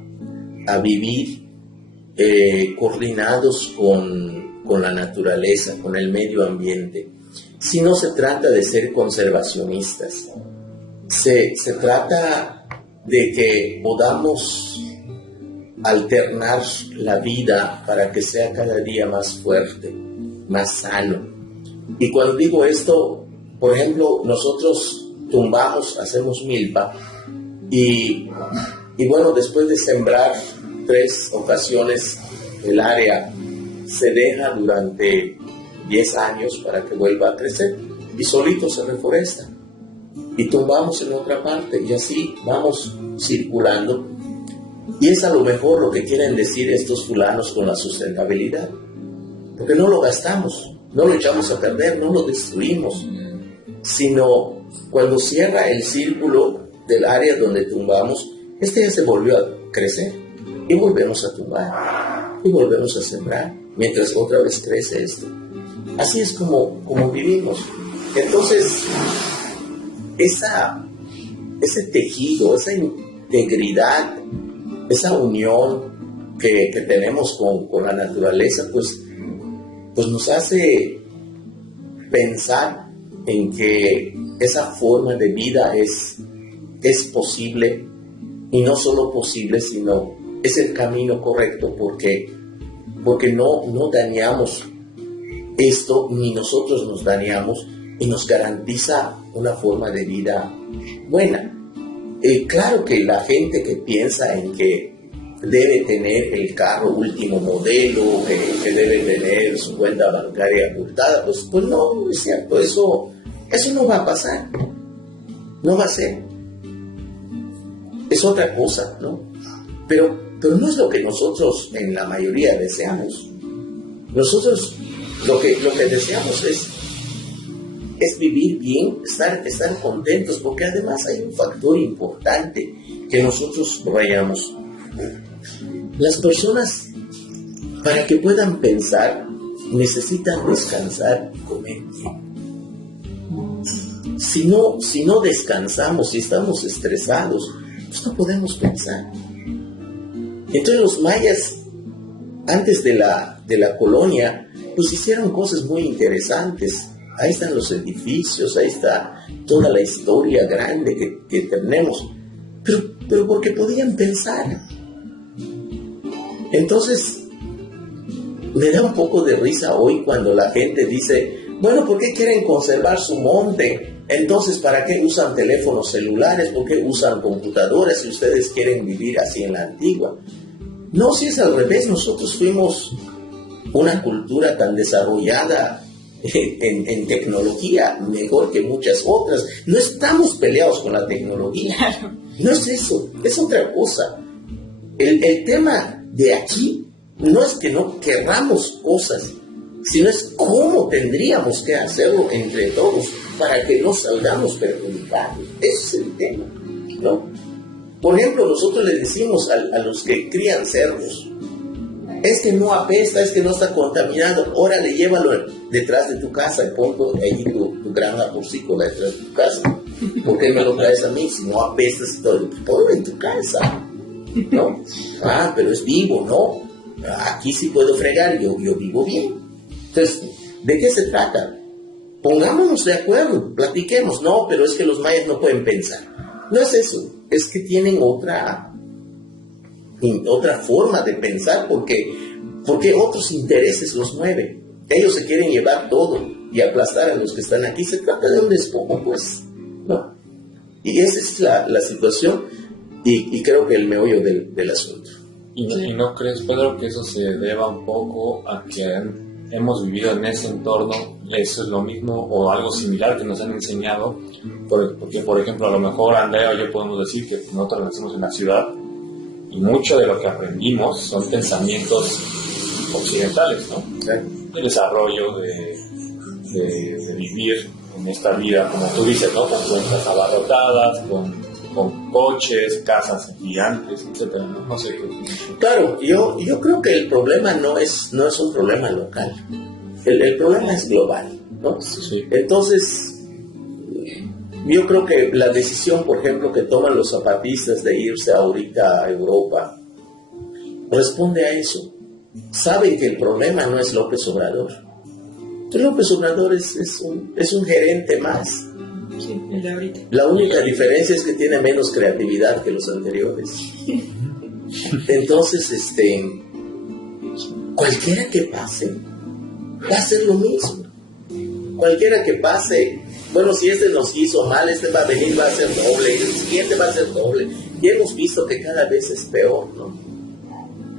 vivir coordinados con la naturaleza, con el medio ambiente. Si no se trata de ser conservacionistas, se trata de que podamos alternar la vida para que sea cada día más fuerte, más sano. Y cuando digo esto, por ejemplo, nosotros tumbamos, hacemos milpa y bueno, después de sembrar 3 ocasiones el área se deja durante 10 años para que vuelva a crecer y solito se reforesta y tumbamos en otra parte y así vamos circulando. Y es a lo mejor lo que quieren decir estos fulanos con la sustentabilidad, porque no lo gastamos, no lo echamos a perder, no lo destruimos, sino cuando cierra el círculo del área donde tumbamos, ya se volvió a crecer y volvemos a tumbar y volvemos a sembrar mientras otra vez crece esto. Así es como vivimos. Entonces ese tejido, esa integridad, esa unión que tenemos con la naturaleza, pues nos hace pensar en que esa forma de vida es posible, y no solo posible, sino es el camino correcto, porque no dañamos esto, ni nosotros nos dañamos, y nos garantiza una forma de vida buena. Claro que la gente que piensa en que debe tener el carro último modelo, que debe tener su cuenta bancaria ocultada, pues no es cierto, eso no va a pasar, no va a ser, es otra cosa, ¿no? Pero no es lo que nosotros en la mayoría deseamos. Nosotros lo que deseamos es vivir bien, estar contentos, porque además hay un factor importante que nosotros subrayamos. Las personas, para que puedan pensar, necesitan descansar y comer bien. Si no descansamos, si estamos estresados, pues no podemos pensar. Entonces los mayas, antes de la colonia, pues hicieron cosas muy interesantes. Ahí están los edificios, ahí está toda la historia grande que tenemos, pero porque podían pensar. Entonces, me da un poco de risa hoy cuando la gente dice, bueno, ¿por qué quieren conservar su monte? Entonces, ¿para qué usan teléfonos celulares? ¿Por qué usan computadoras si ustedes quieren vivir así en la antigua? No, si es al revés, nosotros fuimos una cultura tan desarrollada en tecnología, mejor que muchas otras. No estamos peleados con la tecnología, no es eso, es otra cosa. El tema de aquí no es que no querramos cosas, sino es cómo tendríamos que hacerlo entre todos para que no salgamos perjudicados. Ese es el tema, ¿no? Por ejemplo, nosotros le decimos a los que crían cerdos, es que no apesta, es que no está contaminado, órale, llévalo detrás de tu casa y ponlo ahí tu granja porcícola detrás de tu casa. ¿Por qué me lo traes a mí? Si no apestas y todo, ponlo en tu casa, ¿no? Ah, pero es vivo, ¿no? Aquí sí puedo fregar, yo vivo bien. Entonces, ¿de qué se trata? Pongámonos de acuerdo, platiquemos. No, pero es que los mayas no pueden pensar. No es eso, es que tienen otra forma de pensar porque otros intereses los mueven. Ellos se quieren llevar todo y aplastar a los que están aquí. Se trata de un despojo, pues, ¿no? Y esa es la situación y creo que el meollo del asunto. ¿Y no crees, Pedro, que eso se deba un poco a que hemos vivido en ese entorno? Eso es lo mismo o algo similar que nos han enseñado, porque por ejemplo a lo mejor Andrea o yo podemos decir que nosotros nacimos en la ciudad y mucho de lo que aprendimos son pensamientos occidentales, ¿no? Sí. El desarrollo de vivir en esta vida, como tú dices, ¿no? Con cuentas abarrotadas, con coches, casas gigantes, etcétera, ¿no? No sé qué. Claro, yo creo que el problema no es un problema local. El problema es global, ¿no? Sí. Entonces, yo creo que la decisión, por ejemplo, que toman los zapatistas de irse ahorita a Europa, responde a eso. Saben que el problema no es López Obrador. Entonces, López Obrador es un gerente más. Sí, el de ahorita. La única diferencia es que tiene menos creatividad que los anteriores. Entonces, cualquiera que pase, va a ser lo mismo. Cualquiera que pase, bueno, si este nos hizo mal, este va a venir, va a ser doble, el siguiente va a ser doble. Y hemos visto que cada vez es peor, ¿no?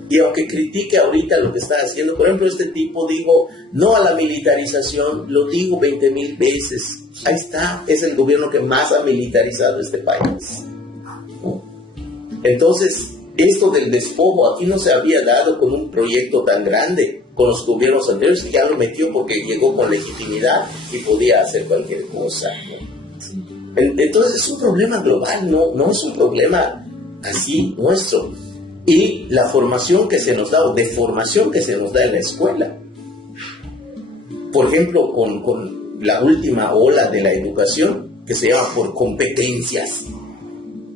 Y aunque critique ahorita lo que está haciendo, por ejemplo, este tipo, digo, no a la militarización, lo digo 20,000 veces. Ahí está, es el gobierno que más ha militarizado este país, ¿no? Entonces, esto del despojo aquí no se había dado con un proyecto tan grande, con los gobiernos anteriores, que ya lo metió porque llegó con legitimidad y podía hacer cualquier cosa, ¿no? Entonces es un problema global, no es un problema así nuestro. Y la formación que se nos da, o deformación que se nos da en la escuela, por ejemplo, con la última ola de la educación, que se llama por competencias.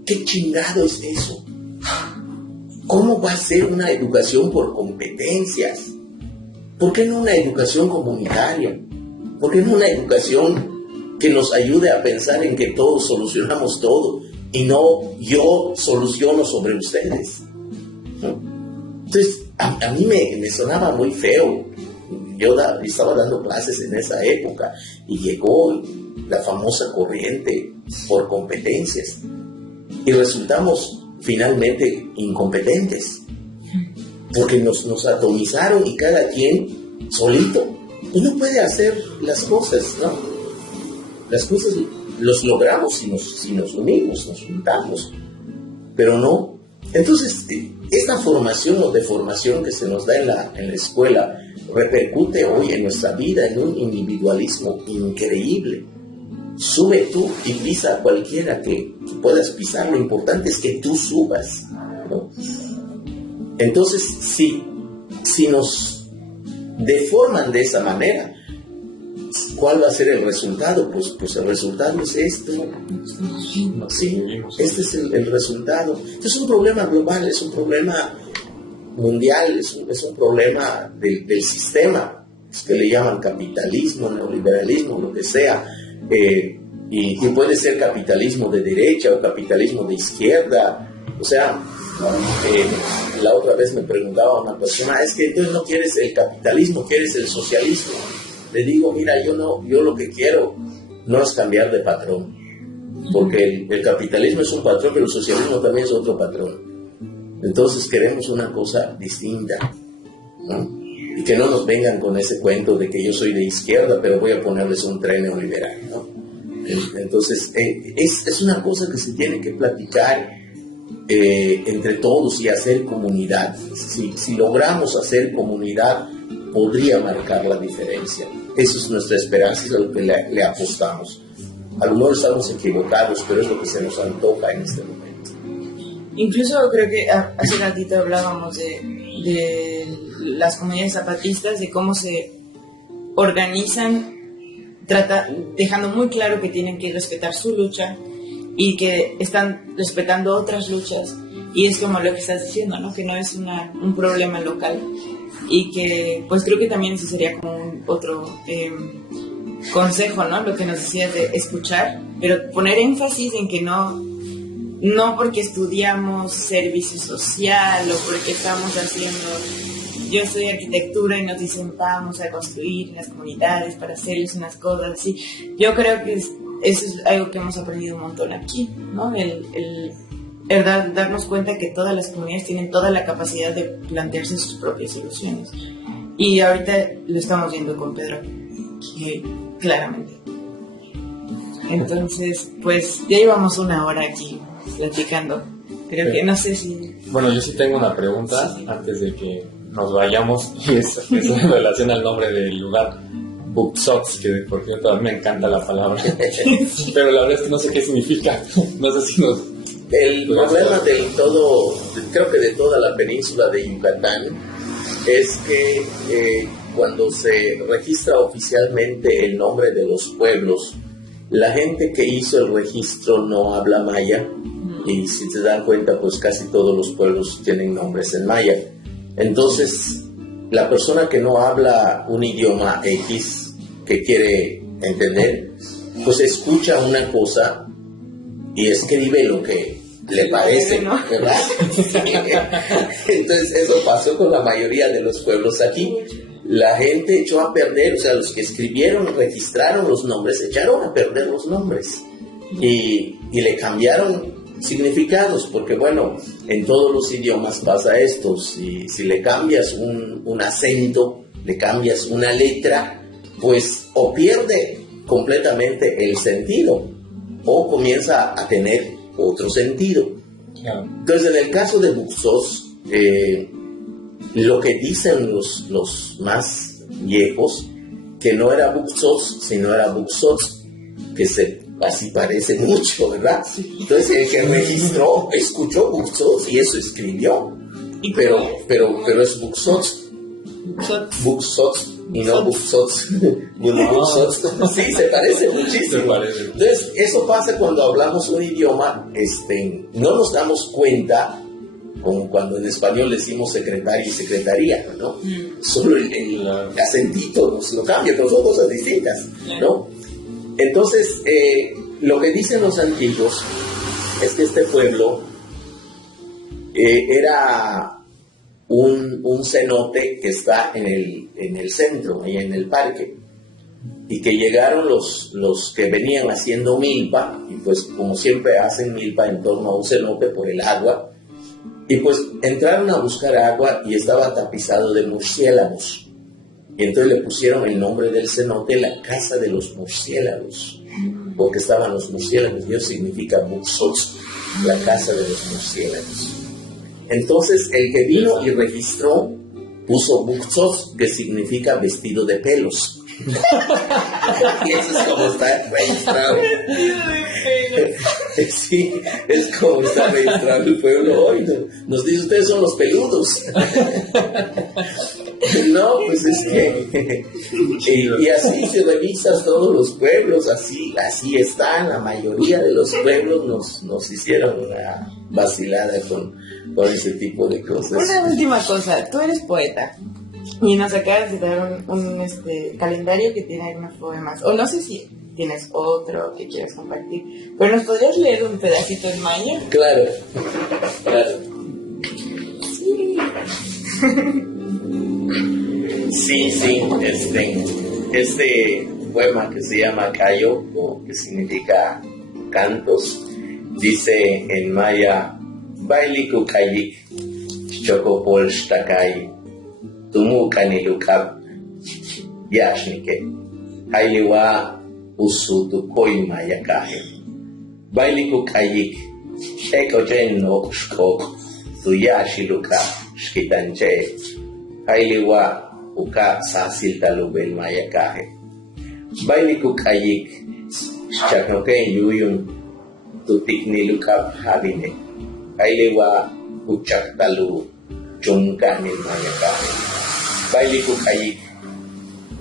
¿Qué chingado es eso? ¿Cómo va a ser una educación por competencias? ¿Por qué no una educación comunitaria? ¿Por qué no una educación que nos ayude a pensar en que todos solucionamos todo y no yo soluciono sobre ustedes? ¿No? Entonces, a mí me sonaba muy feo. Yo estaba dando clases en esa época y llegó la famosa corriente por competencias y resultamos finalmente incompetentes, porque nos atomizaron y cada quien solito, y no puede hacer las cosas, ¿no? Las cosas los logramos si nos unimos, nos juntamos, pero no. Entonces, esta formación o deformación que se nos da en la escuela repercute hoy en nuestra vida en un individualismo increíble. Sube tú y pisa a cualquiera que puedas pisar. Lo importante es que tú subas, ¿no? Entonces, si nos deforman de esa manera, ¿cuál va a ser el resultado? Pues el resultado es esto. Sí, este es el resultado. Es un problema global, es un problema mundial, es un problema del sistema, es que le llaman capitalismo, neoliberalismo, lo que sea. Y puede ser capitalismo de derecha o capitalismo de izquierda. O sea, la otra vez me preguntaba una persona, es que entonces no quieres el capitalismo, quieres el socialismo. Le digo, mira, yo lo que quiero no es cambiar de patrón, porque el capitalismo es un patrón, pero el socialismo también es otro patrón. Entonces queremos una cosa distinta, ¿no? Y que no nos vengan con ese cuento de que yo soy de izquierda, pero voy a ponerles un tren neoliberal, ¿no? Entonces, es una cosa que se tiene que platicar entre todos y hacer comunidad. Si logramos hacer comunidad, podría marcar la diferencia. Esa es nuestra esperanza y es a lo que le apostamos. A lo mejor estamos equivocados, pero es lo que se nos antoja en este momento. Incluso creo que hace ratito hablábamos de las comunidades zapatistas, de cómo se organizan, dejando muy claro que tienen que respetar su lucha y que están respetando otras luchas. Y es como lo que estás diciendo, ¿no? Que no es un problema local. Y que, pues creo que también ese sería como otro consejo, ¿no? Lo que nos decías de escuchar, pero poner énfasis en que no porque estudiamos servicio social o porque estamos haciendo, yo estudio arquitectura y nos dicen vamos a construir en las comunidades para hacerles unas cosas así. Yo creo que eso es algo que hemos aprendido un montón aquí, ¿no? El darnos cuenta que todas las comunidades tienen toda la capacidad de plantearse sus propias soluciones. Y ahorita lo estamos viendo con Pedro, claramente. Entonces, pues ya llevamos 1 hora aquí platicando. Creo que no sé si... Bueno, yo sí tengo una pregunta antes de que nos vayamos, y es en relación al nombre del lugar, Buxots, que por cierto a mí me encanta la palabra, pero la verdad es que no sé qué significa. No sé si nos... El problema creo que de toda la península de Yucatán, es que cuando se registra oficialmente el nombre de los pueblos, la gente que hizo el registro no habla maya, y si te dan cuenta, pues casi todos los pueblos tienen nombres en maya. Entonces, la persona que no habla un idioma X, que quiere entender, pues escucha una cosa y escribe lo que le parece, ¿no? ¿verdad? Entonces eso pasó con la mayoría de los pueblos aquí. La gente echó a perder, o sea, los que escribieron, registraron los nombres, echaron a perder los nombres y le cambiaron significados, porque bueno, en todos los idiomas pasa esto. Si le cambias un acento, le cambias una letra, pues o pierde completamente el sentido o comienza a tener otro sentido. Entonces, en el caso de Buxos, lo que dicen los más viejos, que no era Buxos, sino era Buxots, que así parece mucho, ¿verdad? Entonces, el que registró, escuchó Buxots y eso escribió. Pero es Buxots. Buxots y no Buxots. Buxots. Sí, se parece muchísimo. Entonces, eso pasa cuando hablamos un idioma, no nos damos cuenta, como cuando en español decimos secretario y secretaría, ¿no? Solo el acentito nos lo cambia, pero son cosas distintas, ¿no? Entonces, lo que dicen los antiguos es que este pueblo era un cenote que está en el centro, ahí en el parque, y que llegaron los que venían haciendo milpa, y pues como siempre hacen milpa en torno a un cenote por el agua, y pues entraron a buscar agua y estaba tapizado de murciélagos, y entonces le pusieron el nombre del cenote la casa de los murciélagos, porque estaban los murciélagos, y eso significa Buxots, la casa de los murciélagos. Entonces, el que vino y registró puso Buxos, que significa vestido de pelos. Y eso es como está registrado. Sí, es como está registrado el pueblo hoy. Nos dice, ustedes son los peludos. No, pues es que... Y así si revisas todos los pueblos, así están. La mayoría de los pueblos nos hicieron una vacilada con ese tipo de cosas. Una última cosa, tú eres poeta y nos acabas de dar un calendario que tiene algunos poemas, o no sé si tienes otro que quieras compartir, pero ¿nos podrías leer un pedacito en maya? Claro. Sí. Sí, este poema que se llama Cayo, o que significa cantos, dice en maya: Bailiku kayik, chocopol shtakai, tumukani lukab, yashnike, hailiwa usutu koima yakahe. Bailiku kayik, ekojen no shkok, tuyashi lukab, shkitanche, hailiwa uka sasil talubel mayakahe. Bailiku kayik, shchaknoken yuyun, tutikni lukab habine. Ailewa ucak talu jungkanin mayakahe. Bailiku kayik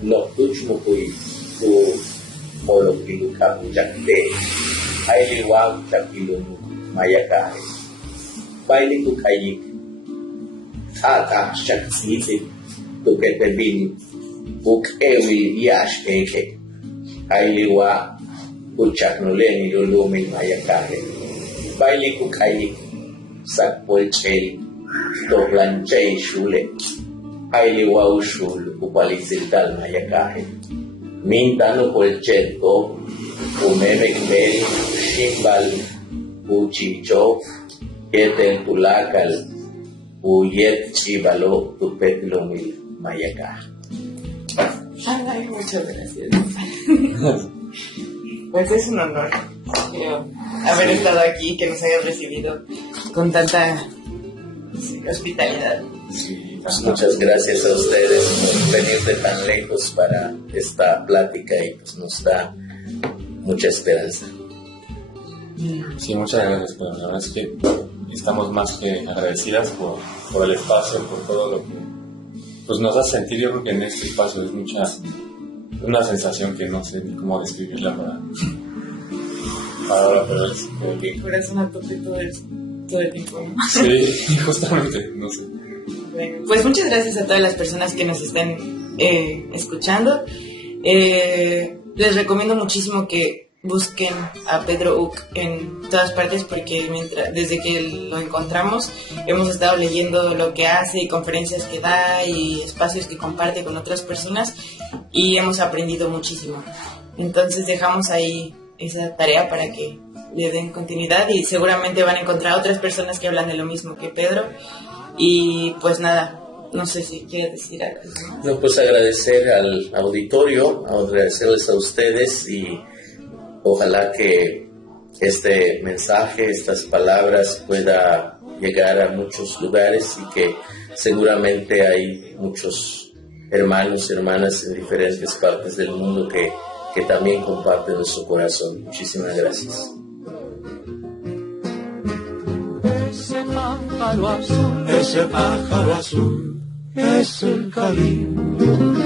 nok tuchmukui tu molok dilukab ujakte. Ailewa ucak ilum mayakahe. Bailiku kayik tata shak sisip tu ketebin uk ewil yash eke. Ailewa ucak nulen ilulumin mayakahe. Bailiku kayik sakpolchel doblanchay shule hailiwau shul upalisiltal mayakahe mintano polchelko umemekbel shimbal uchichov yetel tulakal uyet chivalo tupetlomil mayakahe. Ay, muchas gracias. Pues es un honor, creo, haber estado aquí, que nos hayas recibido con tanta hospitalidad. Sí, pues muchas gracias a ustedes por venir de tan lejos para esta plática, y pues nos da mucha esperanza. Sí, muchas gracias. Pero la verdad es que estamos más que agradecidas por el espacio, por todo lo que pues nos hace sentir. Yo creo que en este espacio es una sensación que no sé ni cómo describirla para ahora, pero es mi corazón a tope todo el tiempo, ¿no? Sí, justamente, no sé. Bueno, pues muchas gracias a todas las personas que nos están escuchando. Les recomiendo muchísimo que busquen a Pedro Uc en todas partes, porque desde que lo encontramos hemos estado leyendo lo que hace y conferencias que da y espacios que comparte con otras personas y hemos aprendido muchísimo. Entonces dejamos ahí esa tarea para que le den continuidad y seguramente van a encontrar otras personas que hablan de lo mismo que Pedro. Y pues nada, no sé si quieres decir algo. No, pues agradecer al auditorio, agradecerles a ustedes y ojalá que este mensaje, estas palabras pueda llegar a muchos lugares y que seguramente hay muchos hermanos y hermanas en diferentes partes del mundo que también comparten nuestro corazón. Muchísimas gracias. Ese pájaro azul es el cariño.